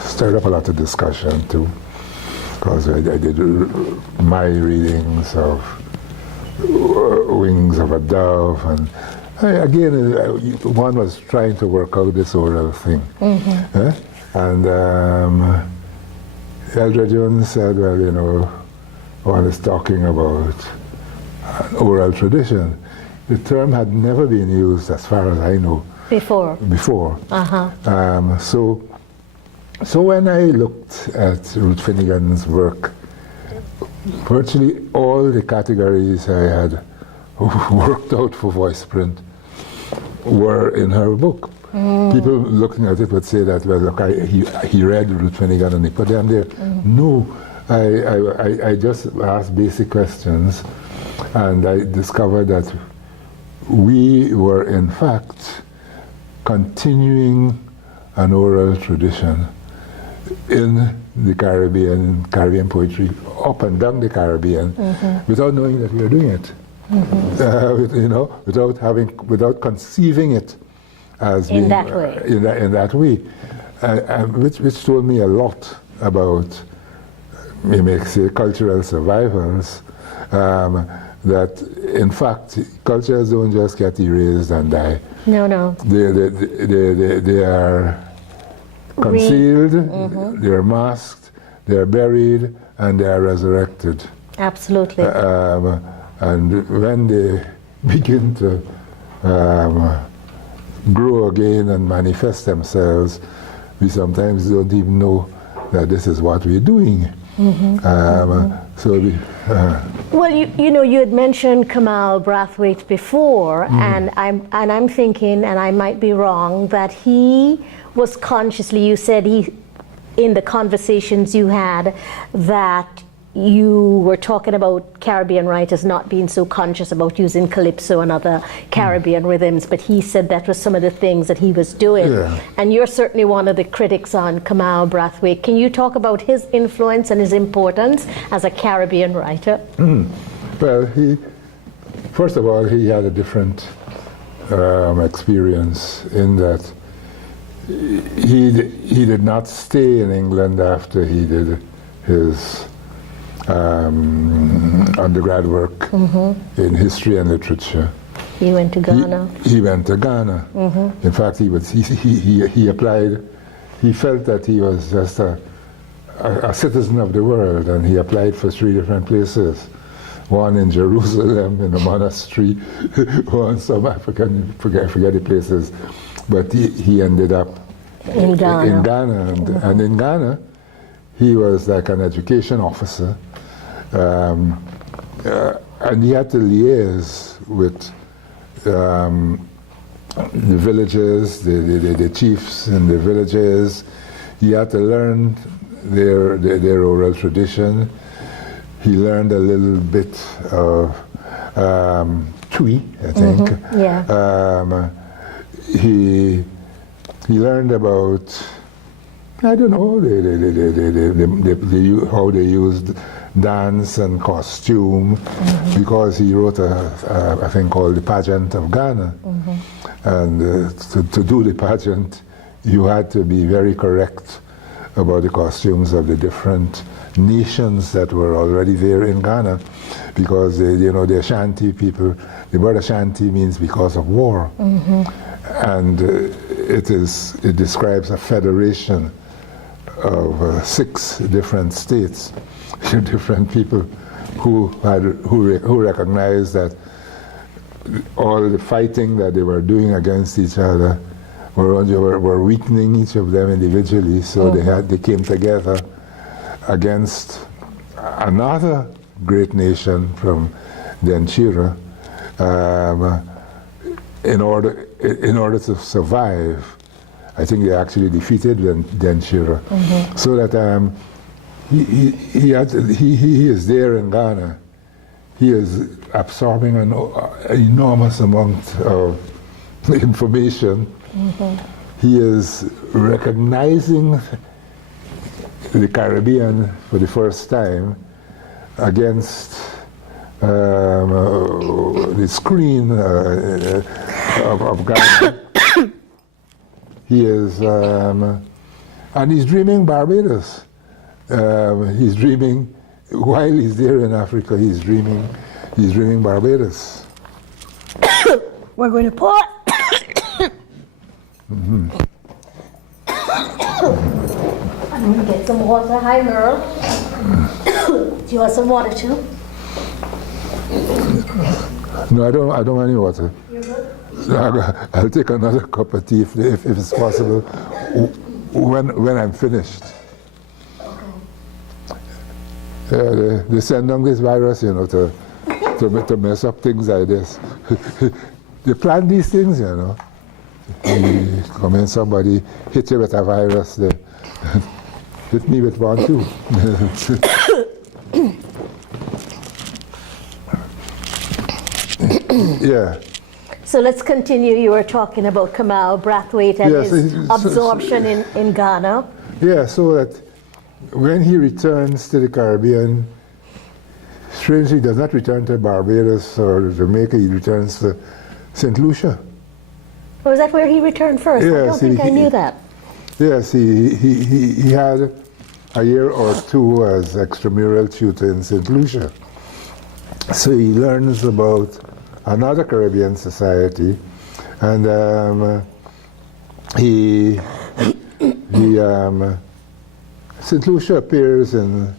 stirred up a lot of discussion too, because I did my readings of Wings of a Dove, and again, one was trying to work out this oral thing. And Eldred Jones said, well, you know, one is talking about an oral tradition. The term had never been used, as far as I know, Before. So when I looked at Ruth Finnegan's work, virtually all the categories I had worked out for voice print were in her book. People looking at it would say that, well, look, he read Ruth Finnegan and he put them there. No, I just asked basic questions, and I discovered that we were in fact continuing an oral tradition in the Caribbean poetry, up and down the Caribbean, without knowing that we were doing it. You know, without conceiving it as in being that way. In that way, which told me a lot about, we may say, cultural survivals. That in fact, cultures don't just get erased and die. No. They are concealed, they are masked, they are buried, and they are resurrected. Absolutely. And when they begin to grow again and manifest themselves, we sometimes don't even know that this is what we're doing. Well, you know, you had mentioned Kamal Brathwaite before, and I'm thinking, and I might be wrong, that he was consciously, you said in the conversations you had, that you were talking about Caribbean writers not being so conscious about using calypso and other Caribbean rhythms, but he said that was some of the things that he was doing. Yeah. And you're certainly one of the critics on Kamal Brathwaite. Can you talk about his influence and his importance as a Caribbean writer? Well, first of all, he had a different experience in that he did not stay in England after he did his undergrad work in history and literature. He went to Ghana. He went to Ghana. In fact, he applied. He felt that he was just a citizen of the world, and he applied for 3 different places. One in Jerusalem, in a monastery, one some African, forget the places, but he ended up in Ghana. And in Ghana, he was like an education officer, and he had to liaise with the villages, the chiefs in the villages. He had to learn their oral tradition. He learned a little bit of Twi, I think. He learned about, I don't know, how they used dance and costume, because he wrote a thing called The Pageant of Ghana. And to do the pageant, you had to be very correct about the costumes of the different nations that were already there in Ghana, because the Ashanti people, the word Ashanti means because of war. And it describes a federation of 6 different states, different people who recognized that all the fighting that they were doing against each other were weakening each of them individually, so they came together against another great nation from Denchira, in order to survive. I think they actually defeated Denchira. So that he is there in Ghana. He is absorbing an enormous amount of information. He is recognizing the Caribbean for the first time against the screen of Ghana. He is, and he's dreaming Barbados. He's dreaming, while he's there in Africa, he's dreaming Barbados. We're going to pause. Get some water. Hi, Merle. Do you want some water too? No, I don't want any water. You're good? I'll take another cup of tea if it's possible when I'm finished. They send down this virus, you know, to mess up things like this. They plan these things, you know. You come in, somebody hit you with a virus, they hit me with one too. Yeah. So let's continue. You were talking about Kamal Brathwaite and Yes, his absorption in Ghana. Yeah, so that when he returns to the Caribbean, strangely, he does not return to Barbados or Jamaica, he returns to St. Lucia. Was that where he returned first? I don't think I knew that. Yes, he had a year or two as extramural tutor in St. Lucia. So he learns about another Caribbean society, and St. Lucia appears in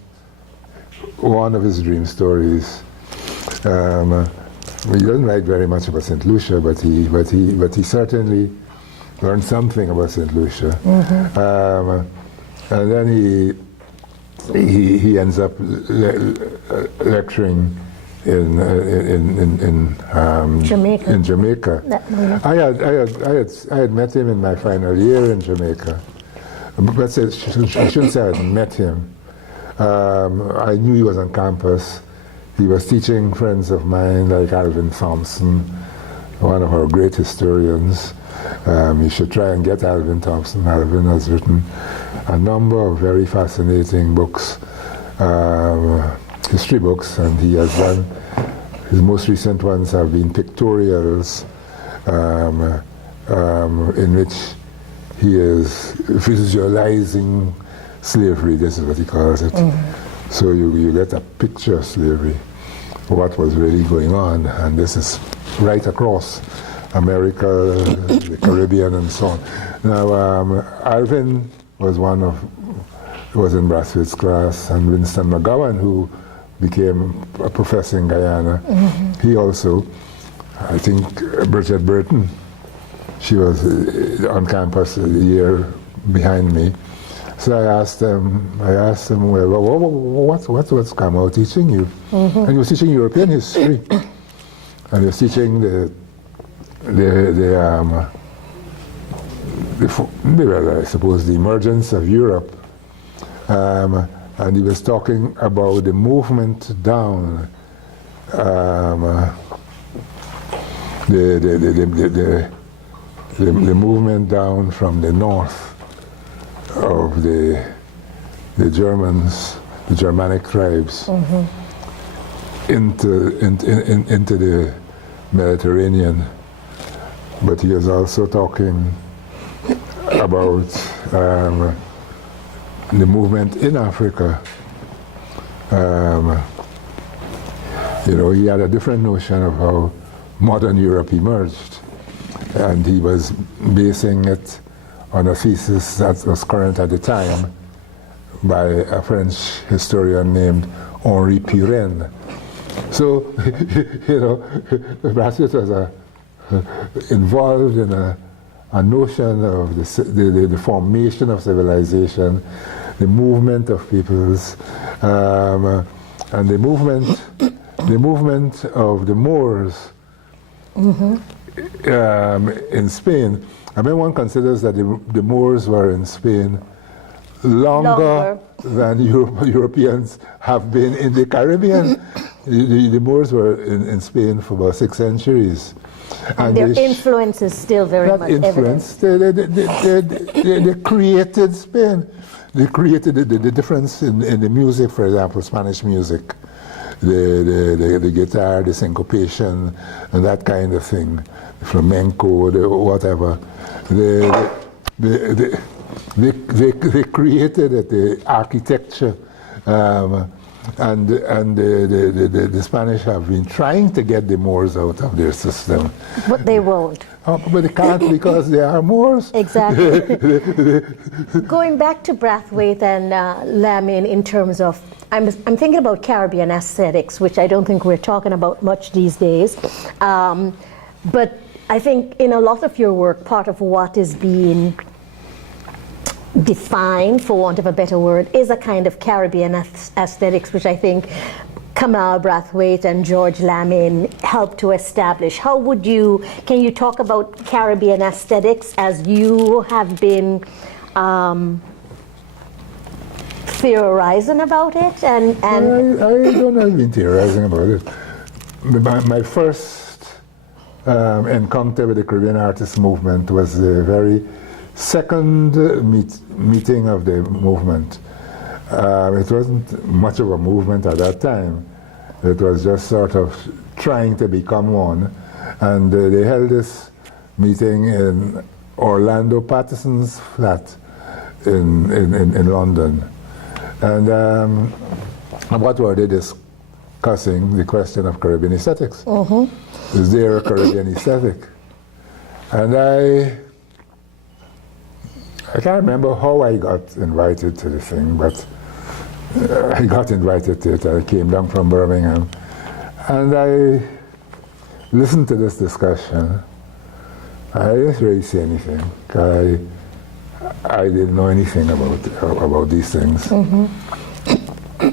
one of his dream stories. He doesn't write very much about St. Lucia, but he certainly learned something about St. Lucia. And then he ends up lecturing in Jamaica. In Jamaica. I had met him in my final year in Jamaica. But I shouldn't say I had met him. I knew he was on campus. He was teaching friends of mine like Alvin Thompson, one of our great historians. You should try and get Alvin Thompson. Alvin has written a number of very fascinating books, history books, and he has done, his most recent ones have been pictorials in which he is visualizing slavery, this is what he calls it. So you get a picture of slavery, what was really going on, and this is right across America, the Caribbean, and so on. Now, Alvin was was in Brathwaite's class, and Winston McGowan, who became a professor in Guyana, he also, I think Bridget Burton, she was on campus a year behind me. So I asked him, well, what's Kamal teaching you? And he was teaching European history. And he was teaching I suppose the emergence of Europe. And he was talking about the movement down, the movement down from the north of the Germans, the Germanic tribes, into the Mediterranean. But he was also talking about the movement in Africa. You know, he had a different notion of how modern Europe emerged, and he was basing it on a thesis that was current at the time by a French historian named Henri Pirenne. So, you know, Brathwaite was involved in a notion of the formation of civilization, the movement of peoples, and the movement of the Moors in Spain. I mean, one considers that the Moors were in Spain longer than Europeans have been in the Caribbean. The Moors were in Spain for about 6 centuries. And their influence is still very much evident. They created Spain. They created the difference in the music, for example, Spanish music. The guitar, the syncopation, and that kind of thing, flamenco, whatever. They created it, the architecture, And the Spanish have been trying to get the Moors out of their system. But they won't. But they can't because they are Moors. Exactly. Going back to Brathwaite and Lamin in terms of, I'm thinking about Caribbean aesthetics, which I don't think we're talking about much these days. But I think in a lot of your work, part of what is being defined, for want of a better word, is a kind of Caribbean aesthetics, which I think Kamal Brathwaite and George Lamin helped to establish. Can you talk about Caribbean aesthetics as you have been theorizing about it? And I don't have been theorizing about it. My first encounter with the Caribbean artist movement was the very second meeting of the movement. It wasn't much of a movement at that time. It was just sort of trying to become one. And they held this meeting in Orlando Patterson's flat in London. And what were they discussing? The question of Caribbean aesthetics. Is there a Caribbean aesthetic? And I can't remember how I got invited to the thing, but I got invited to it. I came down from Birmingham, and I listened to this discussion. I didn't really say anything, because I didn't know anything about these things.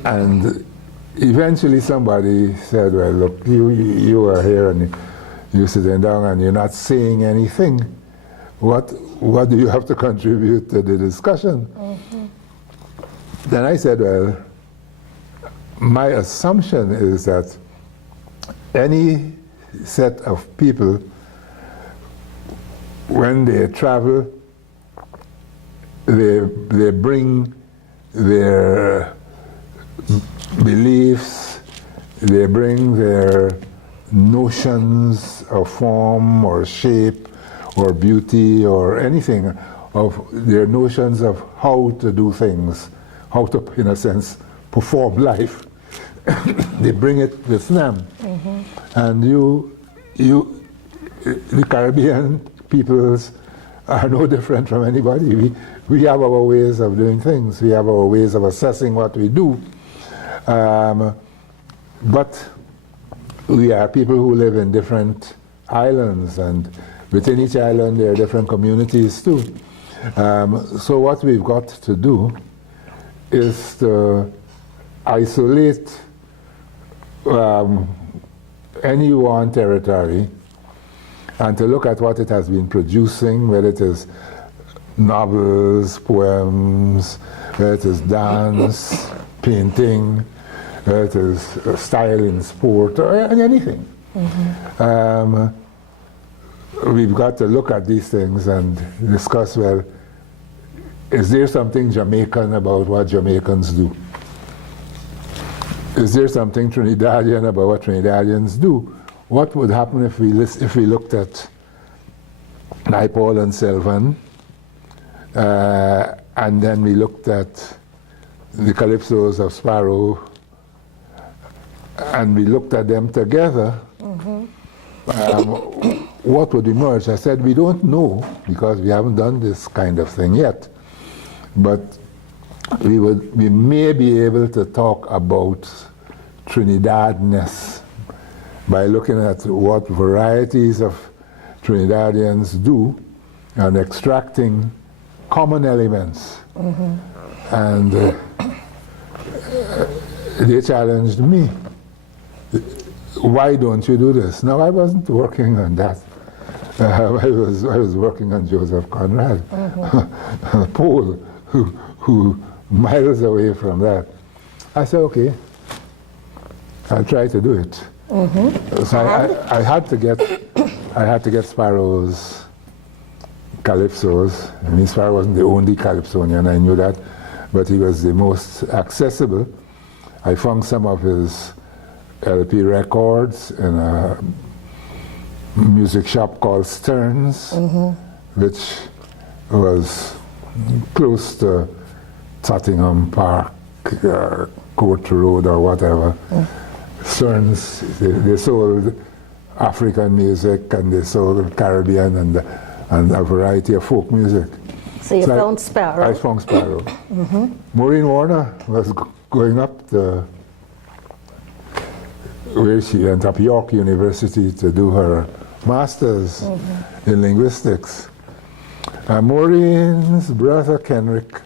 And eventually somebody said, well, look, you are here and you're sitting down and you're not saying anything. What do you have to contribute to the discussion? Then I said, well, my assumption is that any set of people, when they travel, they bring their beliefs, they bring their notions of form or shape or beauty or anything, of their notions of how to do things, how to, in a sense, perform life. They bring it with them. And the Caribbean peoples are no different from anybody. We have our ways of doing things. We have our ways of assessing what we do. But we are people who live in different islands, and within each island there are different communities too. So what we've got to do is to isolate any one territory and to look at what it has been producing, whether it is novels, poems, whether it is dance, painting, whether it is style in sport, or anything. We've got to look at these things and discuss, well, is there something Jamaican about what Jamaicans do? Is there something Trinidadian about what Trinidadians do? What would happen if we looked at Naipaul and Sylvan, and then we looked at the calypsos of Sparrow, and we looked at them together? What would emerge? I said, we don't know, because we haven't done this kind of thing yet. But we may be able to talk about Trinidadness by looking at what varieties of Trinidadians do and extracting common elements. And they challenged me. Why don't you do this? Now, I wasn't working on that. I was working on Joseph Conrad, Paul, who miles away from that. I said, okay, I'll try to do it. So I had to get Sparrow's calypsos. I mean, Sparrow wasn't the only calypsonian, I knew that, but he was the most accessible. I found some of his LP records in a music shop called Stearns, which was close to Tottenham Park Court Road or whatever. Stearns, they sold African music and they sold Caribbean and a variety of folk music. So you found Sparrow. I found Sparrow. Maureen Warner was going up where she went up York University to do her master's in linguistics. Maureen's brother Kenrick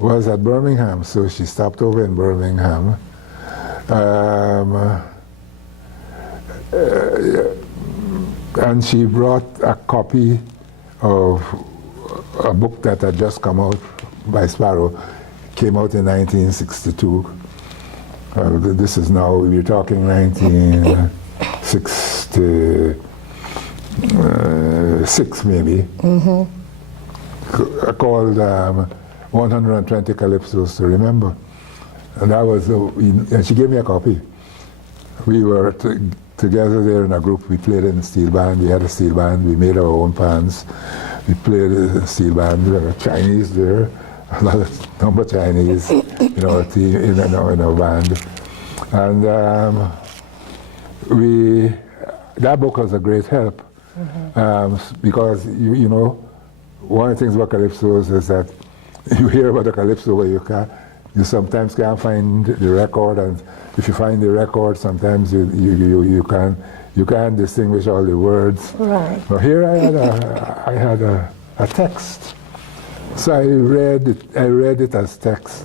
was at Birmingham, so she stopped over in Birmingham. And she brought a copy of a book that had just come out by Sparrow. Came out in 1962. This is now, we're talking 1966 maybe. Called 120 Calypsos to Remember. And that was, and she gave me a copy. We were together there in a group. We played in a steel band. We had a steel band. We made our own pans. We played in a steel band. There were Chinese there, a lot of number of Chinese in our team, in our band. And that book was a great help because you know, one of the things about calypsos is that you hear about a calypso where you sometimes can't find the record, and if you find the record, sometimes you can't distinguish all the words. Right. But here I had a text, so I read it as text,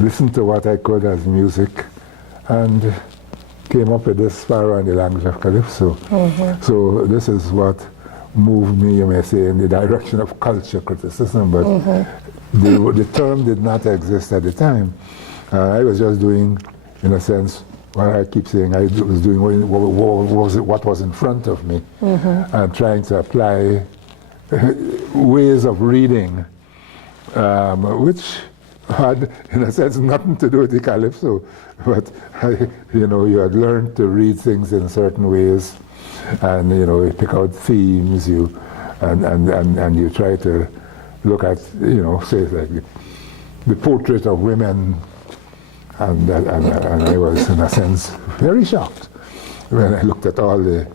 listened to what I could as music, and came up with this Sparrow and the Language of Calypso. So this is what moved me, you may say, in the direction of culture criticism, but the term did not exist at the time. I was just doing, in a sense, what I keep saying, I was doing what was in front of me, and trying to apply ways of reading, which had, in a sense, nothing to do with the calypso, but you had learned to read things in certain ways, and you pick out themes, and you try to look at, say like the portrait of women, and I was, in a sense, very shocked when I looked at all the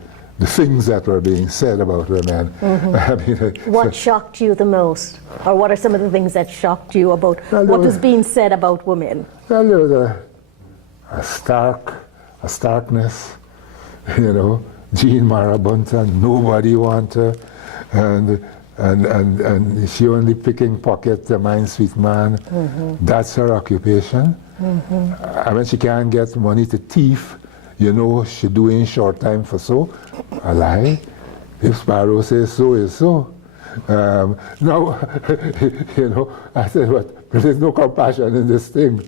things that were being said about women. I mean, what shocked you the most? Or what are some of the things that shocked you about what was being said about women? Well, there was a starkness, Jean Marabunta, nobody want her, and she only picking pocket the mind sweet man. That's her occupation. And when she can't get money to thief, she doing short time for so. A lie. If Sparrow says so, is so. Now, I said, but there's no compassion in this thing.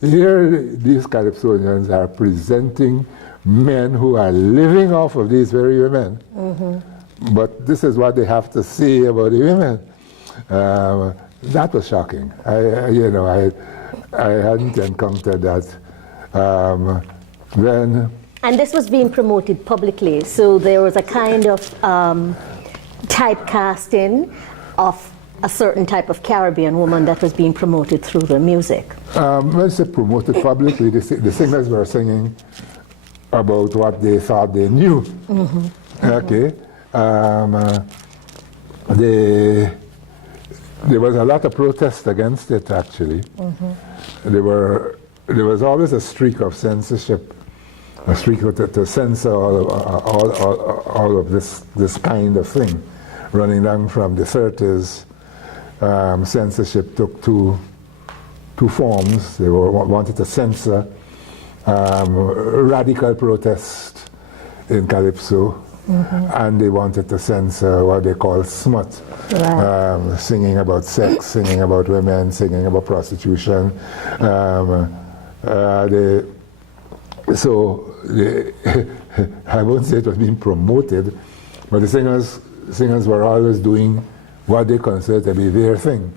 Here, these Calypsonians are presenting men who are living off of these very women. But this is what they have to say about the women. That was shocking. I hadn't encountered that. Then. And this was being promoted publicly, so there was a kind of typecasting of a certain type of Caribbean woman that was being promoted through the music. When it's promoted publicly, the singers were singing about what they thought they knew. Okay. There was a lot of protest against it, actually. There was always a streak of censorship, a streak to censor all of this kind of thing, running down from the 30s. Censorship took two forms. They wanted to censor radical protest in Calypso, and they wanted to censor what they call smut, singing about sex, singing about women, singing about prostitution. I won't say it was being promoted, but the singers were always doing what they considered to be their thing.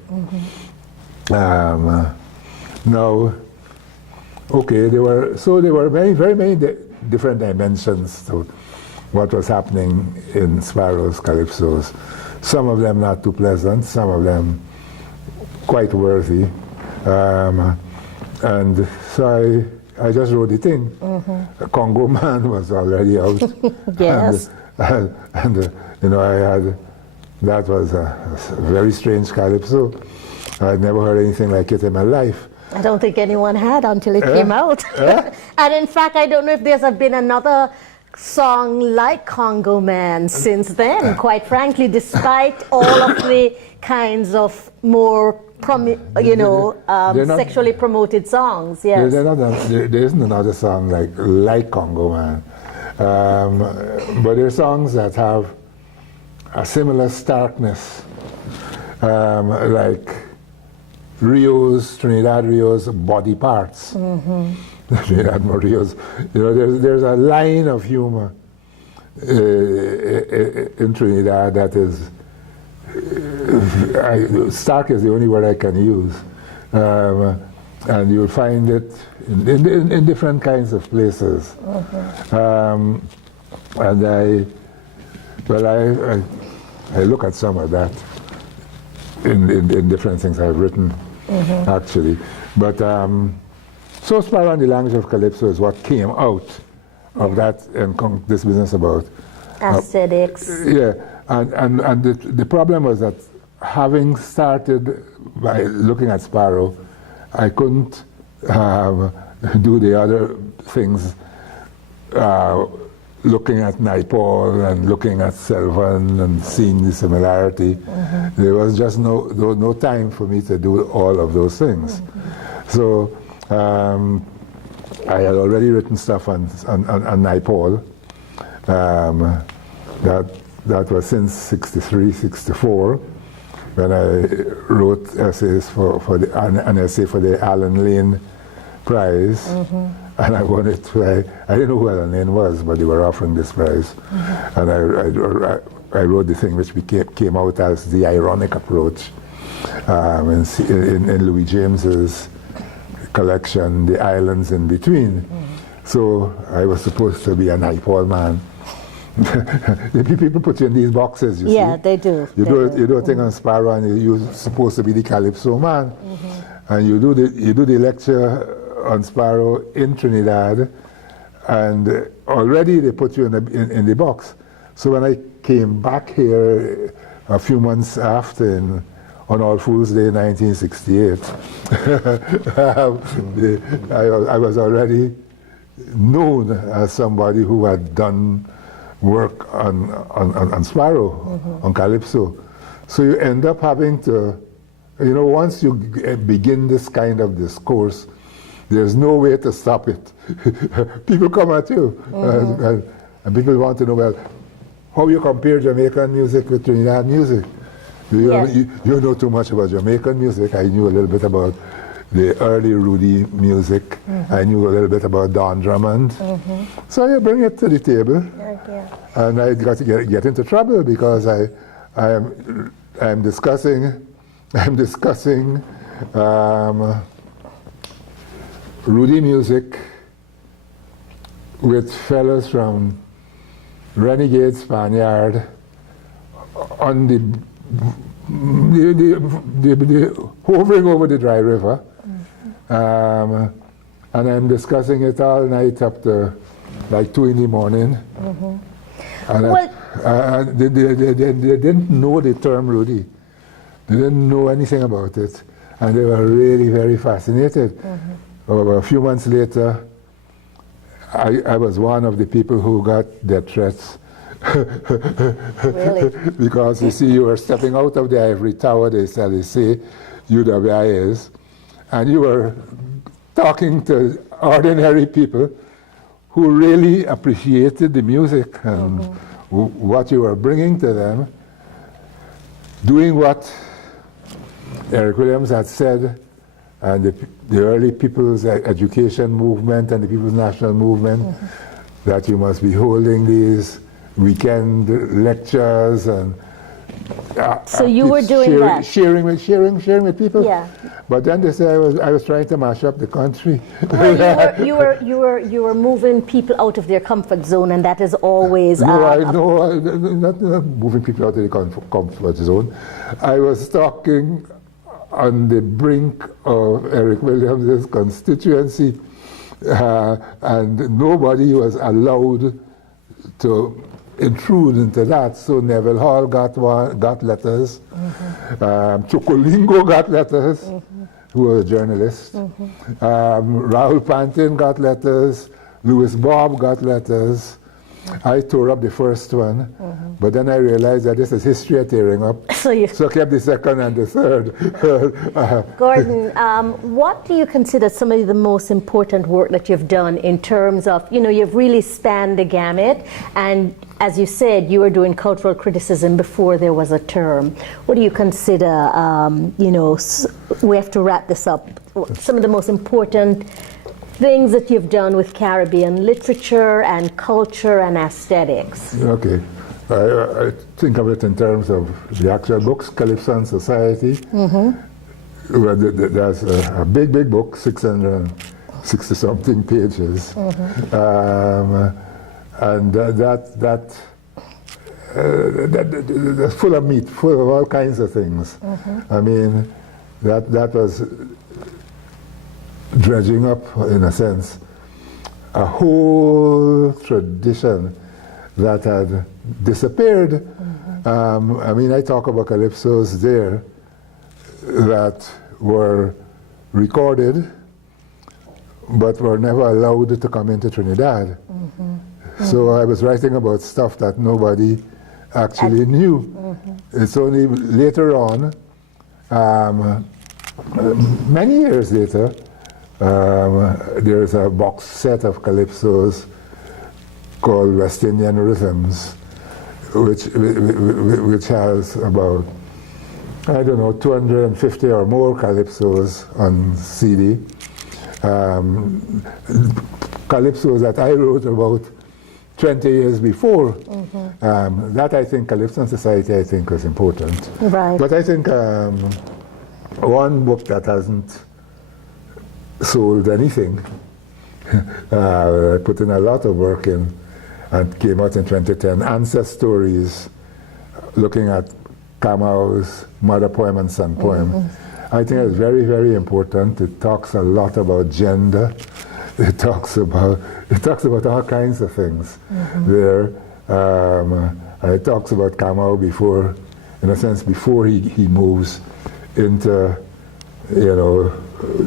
Now, okay, there were very many different dimensions to what was happening in Sparrow's Calypsos. Some of them not too pleasant, some of them quite worthy. And so I just wrote the thing. Congo Man was already out. Yes. And you know, that was a very strange calypso. I'd never heard anything like it in my life. I don't think anyone had until it came out. And in fact, I don't know if there's been another song like Congo Man since then, quite frankly, despite all of the kinds of more sexually promoted songs. Yes. There isn't another song like Congo Man. But there are songs that have a similar starkness, like Trinidad Rio's Body Parts. Trinidad Rio's, you know, there's a line of humor in Trinidad that is, stark is the only word I can use. And you'll find it in different kinds of places. And I look at some of that in different things I've written, actually. But So Sparrow and the Language of Calypso is what came out of that and this business about aesthetics. And the problem was that having started by looking at Sparrow, I couldn't do the other things, looking at Naipaul and looking at Selvin and seeing the similarity. There was just no time for me to do all of those things. So I had already written stuff on Naipaul. That was since 63, 64, when I wrote essays an essay for the Alan Lane Prize. And I won it. I didn't know who Alan Lane was, but they were offering this prize. And I wrote the thing which came out as The Ironic Approach in Louis James's collection, The Islands in Between. So I was supposed to be a Naipaul man. People put you in these boxes, you see. Yeah, they do. You do a thing on Sparrow, and you're supposed to be the Calypso man. And you do the lecture on Sparrow in Trinidad, and already they put you in the box. So when I came back here a few months after, on All Fools Day 1968, I was already known as somebody who had done work on Sparrow, on Calypso. So you end up having to, once you begin this kind of discourse, there's no way to stop it. People come at you, and people want to know, well, how you compare Jamaican music with Trinidad music. You know too much about Jamaican music. I knew a little bit about the early Rudy music. I knew a little bit about Don Drummond. So I bring it to the table. And I got to get into trouble because I'm discussing Rudy music with fellas from Renegade Spaniard on the hovering over the dry river, and I'm discussing it all night up to like 2 in the morning. And they didn't know the term Rudy. They didn't know anything about it, and they were really very fascinated. A few months later, I was one of the people who got death threats. Really? Because you see, you were stepping out of the ivory tower, they say, UWI is, and you were talking to ordinary people who really appreciated the music and what you were bringing to them, doing what Eric Williams had said, and the early People's Education Movement and the People's National Movement, that you must be holding these weekend lectures and so you were doing that, sharing with people. Yeah. But then they say I was trying to mash up the country. Well, you were moving people out of their comfort zone, and that is always not moving people out of the comfort zone. I was talking on the brink of Eric Williams' constituency, and nobody was allowed to intrude into that. So Neville Hall got letters. Chukulingo got letters, who was a journalist. Raoul Pantin got letters. Louis Bob got letters. I tore up the first one, but then I realized that this is history tearing up. So I kept the second and the third. Gordon, what do you consider some of the most important work that you've done in terms of, you've really spanned the gamut, and as you said, you were doing cultural criticism before there was a term. What do you consider, we have to wrap this up, some of the most important things that you've done with Caribbean literature and culture and aesthetics? Okay. I think of it in terms of the actual books, Calypso and Society. There's a big book, 660-something pages. And that's full of meat, full of all kinds of things. I mean, that was dredging up, in a sense, a whole tradition that had disappeared. I mean, I talk about calypsos there that were recorded but were never allowed to come into Trinidad. So I was writing about stuff that nobody actually knew. It's only later on, many years later, there's a box set of calypsos called West Indian Rhythms, which has about, 250 or more calypsos on CD. Calypsos that I wrote about 20 years before. That, I think, Calypso and Society, I think, was important. Right. But I think one book that hasn't sold anything, I put in a lot of work in, and came out in 2010, Ancestors, looking at Kamau's mother poem and son poem. I think it's very, very important. It talks a lot about gender. It talks about all kinds of things there. It talks about Kamau before, in a sense, before he moves into,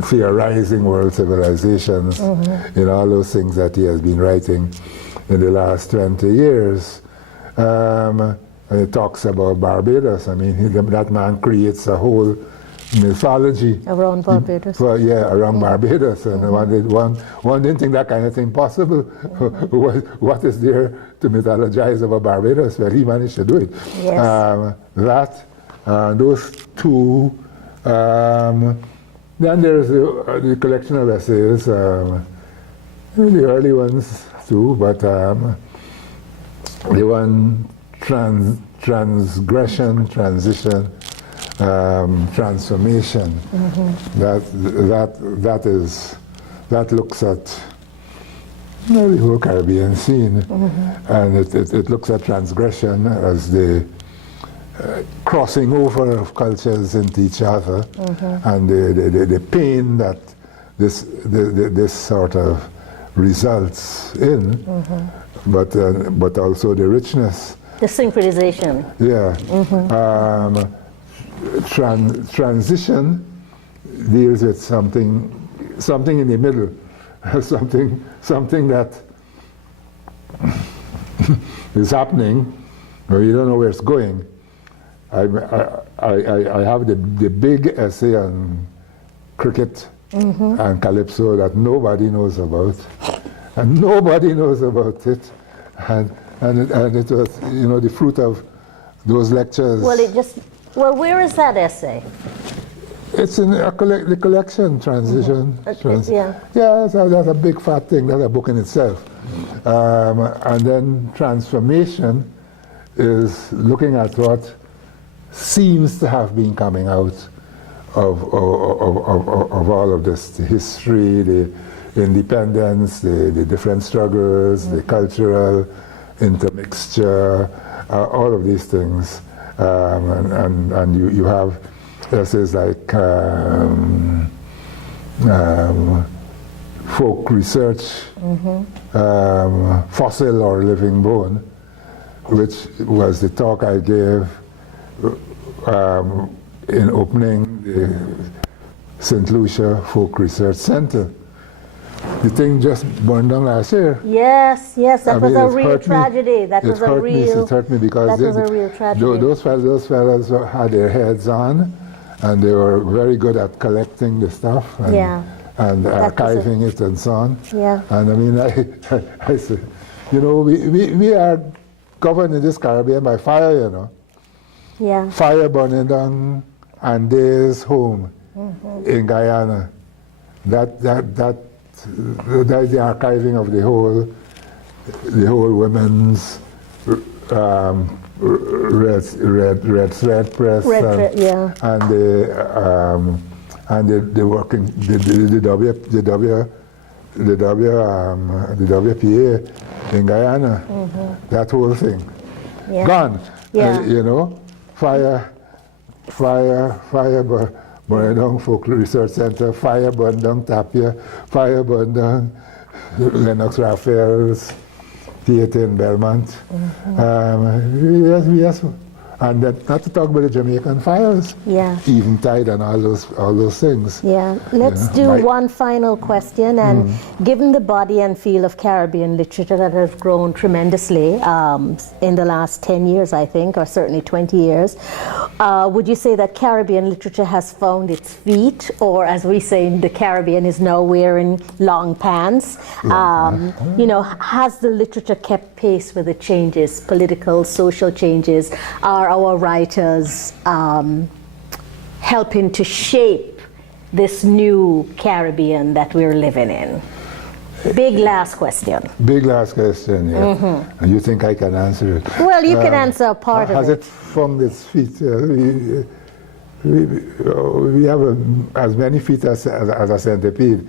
theorizing world civilizations, all those things that he has been writing in the last 20 years. And it talks about Barbados. I mean, that man creates a whole mythology around Barbados. Around Barbados, and one didn't think that kind of thing possible. What is there to mythologize about Barbados? Well, he managed to do it. Yes. Those two. Then there's the collection of essays, the early ones too, but the one transgression, transition, transformation. That looks at the whole Caribbean scene, and it looks at transgression as the crossing over of cultures into each other, and the pain that this sort of results in, but also the richness. The synchronization. Yeah. Transition deals with something in the middle, something that is happening, but you don't know where it's going. I have the big essay on cricket and calypso that nobody knows about, and nobody knows about it, and it was the fruit of those lectures. Well, where is that essay? It's in the collection, Transition. Yeah, that's a big fat thing. That's a book in itself. And then Transformation is looking at what seems to have been coming out of all of this, the history, the independence, the different struggles, the cultural intermixture, all of these things. And you have essays like folk research, fossil or living bone, which was the talk I gave in opening the St. Lucia Folk Research Center. The thing just burned down last year. Yes, that was a real tragedy. That was a real. It hurt me because that was a real tragedy. Those fellows had their heads on, and they were very good at collecting the stuff and archiving it and so on. Yeah. And I mean, I said, we are governed in this Caribbean by fire, Yeah. Fire burning down Ande's home in Guyana. That the archiving of the whole women's red thread press and the working the WPA in Guyana. That whole thing gone. Fire burn down Folk Research Center, fire burn down Tapia, fire burn down Lennox Raphael's theater in Belmont. Yes. And that, not to talk about the Jamaican fires, Eventide and all those things. Yeah, let's do one final question. And given the body and feel of Caribbean literature that has grown tremendously in the last 10 years, I think, or certainly 20 years, would you say that Caribbean literature has found its feet, or as we say in the Caribbean, is now wearing long pants? Has the literature kept pace with the changes, political, social changes? Are our writers helping to shape this new Caribbean that we're living in? Big last question. Big last question, yeah. And you think I can answer it? Well, you can answer a part of it. Has it found its feet? We have as many feet as a centipede.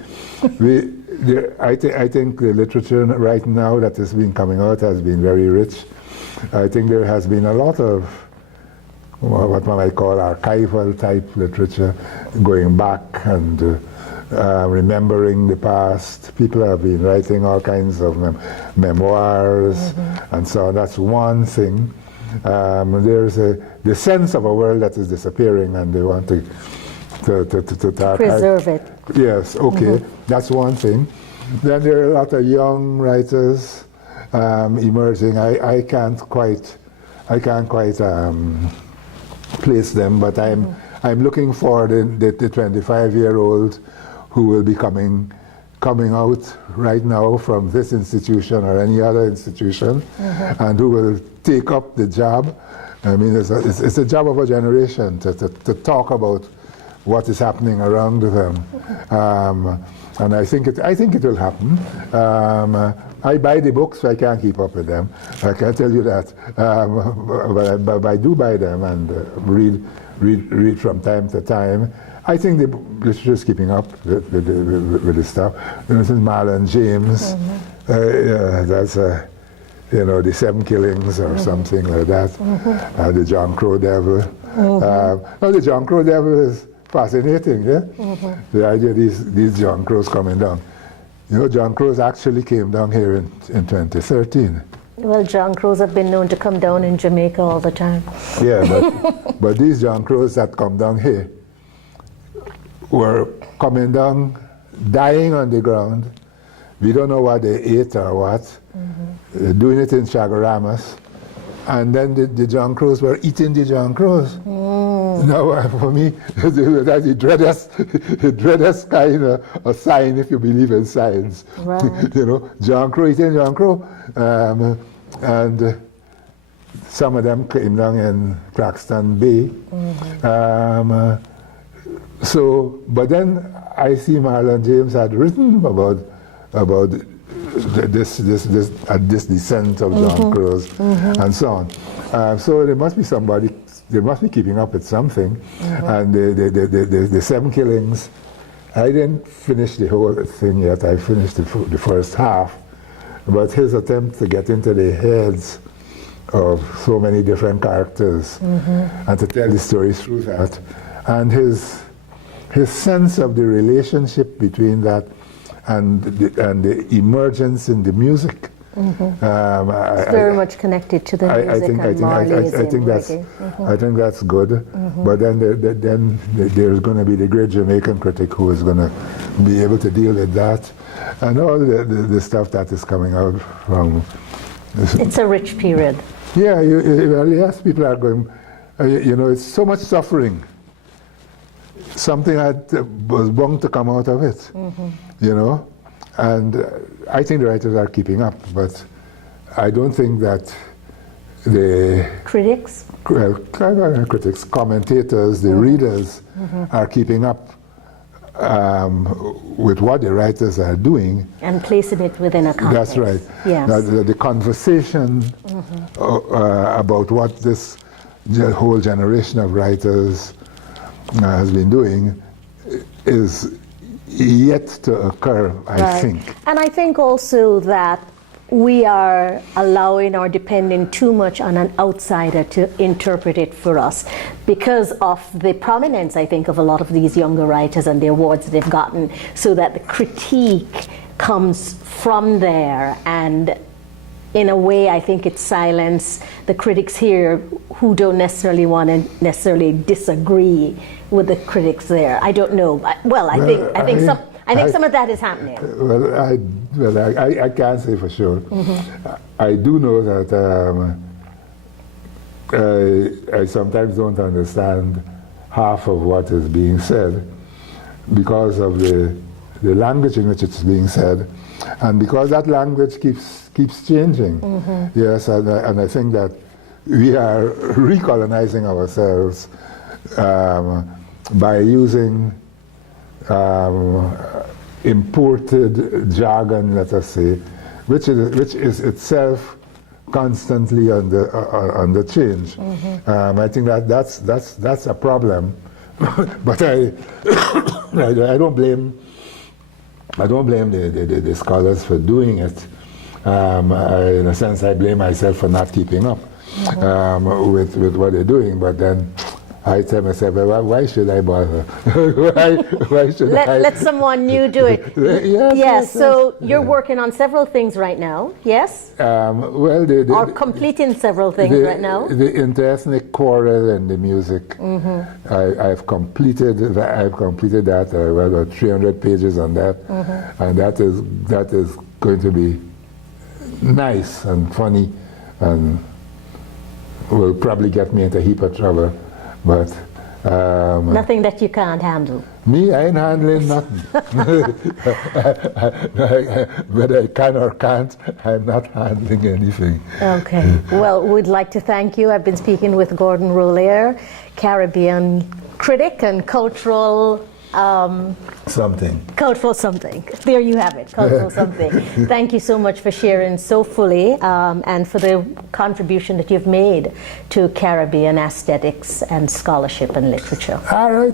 I think the literature right now that has been coming out has been very rich. I think there has been a lot of what one might call archival type literature, going back and remembering the past. People have been writing all kinds of memoirs and so on. That's one thing. There's the sense of a world that is disappearing, and they want to preserve it. Yes, okay, that's one thing. Then there are a lot of young writers emerging. I can't quite place them, but I'm looking for the 25-year-old who will be coming out right now from this institution or any other institution, and who will take up the job. I mean, it's a job of a generation to talk about what is happening around them, and I think it will happen. I buy the books, so I can't keep up with them. I can tell you that, but I do buy them and read from time to time. I think the literature is keeping up with the stuff. This is Marlon James. That's the 7 Killings or something like that. The John Crow Devil. The John Crow Devil is fascinating. Yeah, the idea of these John Crows coming down. John Crows actually came down here in 2013. Well, John Crows have been known to come down in Jamaica all the time. Yeah, but these John Crows that come down here were coming down, dying on the ground. We don't know what they ate or what. Doing it in Chagaramas. And then the John Crows were eating the John Crows. Now, for me, that's the dreadest kind of a sign if you believe in science. Right. John Crow eating John Crow. And some of them came down in Claxton Bay. But then I see Marlon James had written about this descent of John Crows and so on. So there must be somebody. They must be keeping up with something. And the 7 Killings, I didn't finish the whole thing yet. I finished the first half. But his attempt to get into the heads of so many different characters and to tell the story through that, and his sense of the relationship between that and the emergence in the music. It's very much connected to the music and Marleyism. I think that's good. But then there's going to be the great Jamaican critic who is going to be able to deal with that, and all the stuff that is coming out from. It's a rich period. Yeah, yes, people are going. It's so much suffering. Something that was bound to come out of it. And I think the writers are keeping up, but I don't think that the critics, commentators, the readers are keeping up with what the writers are doing and placing it within a context. That's right. Yes. Now, the conversation about what this whole generation of writers has been doing is yet to occur, I think. And I think also that we are allowing or depending too much on an outsider to interpret it for us because of the prominence, I think, of a lot of these younger writers and the awards they've gotten, so that the critique comes from there, and in a way I think it silences the critics here who don't necessarily want to necessarily disagree with the critics there. I don't know. I think some of that is happening. I can't say for sure. I do know that I sometimes don't understand half of what is being said because of the language in which it's being said, and because that language keeps changing. Yes, and I think that we are recolonizing ourselves by using imported jargon, let us say, which is itself constantly under change. I think that's a problem, but I don't blame the scholars for doing it. In a sense, I blame myself for not keeping up with what they're doing. But then I tell myself, well, why should I bother? why should let someone new do it? Yes. So you're working on several things right now, yes? Or completing several things right now? The interethnic quarrel and the music. I've completed that. I've got 300 pages on that, and that is going to be nice and funny, and will probably get me into a heap of trouble. But nothing that you can't handle. Me, I ain't handling nothing. Whether I can or can't, I'm not handling anything. Okay. Well, we'd like to thank you. I've been speaking with Gordon Roullier, Caribbean critic and cultural something. Cultural something. There you have it. Cultural something. Thank you so much for sharing so fully and for the contribution that you've made to Caribbean aesthetics and scholarship and literature. All right.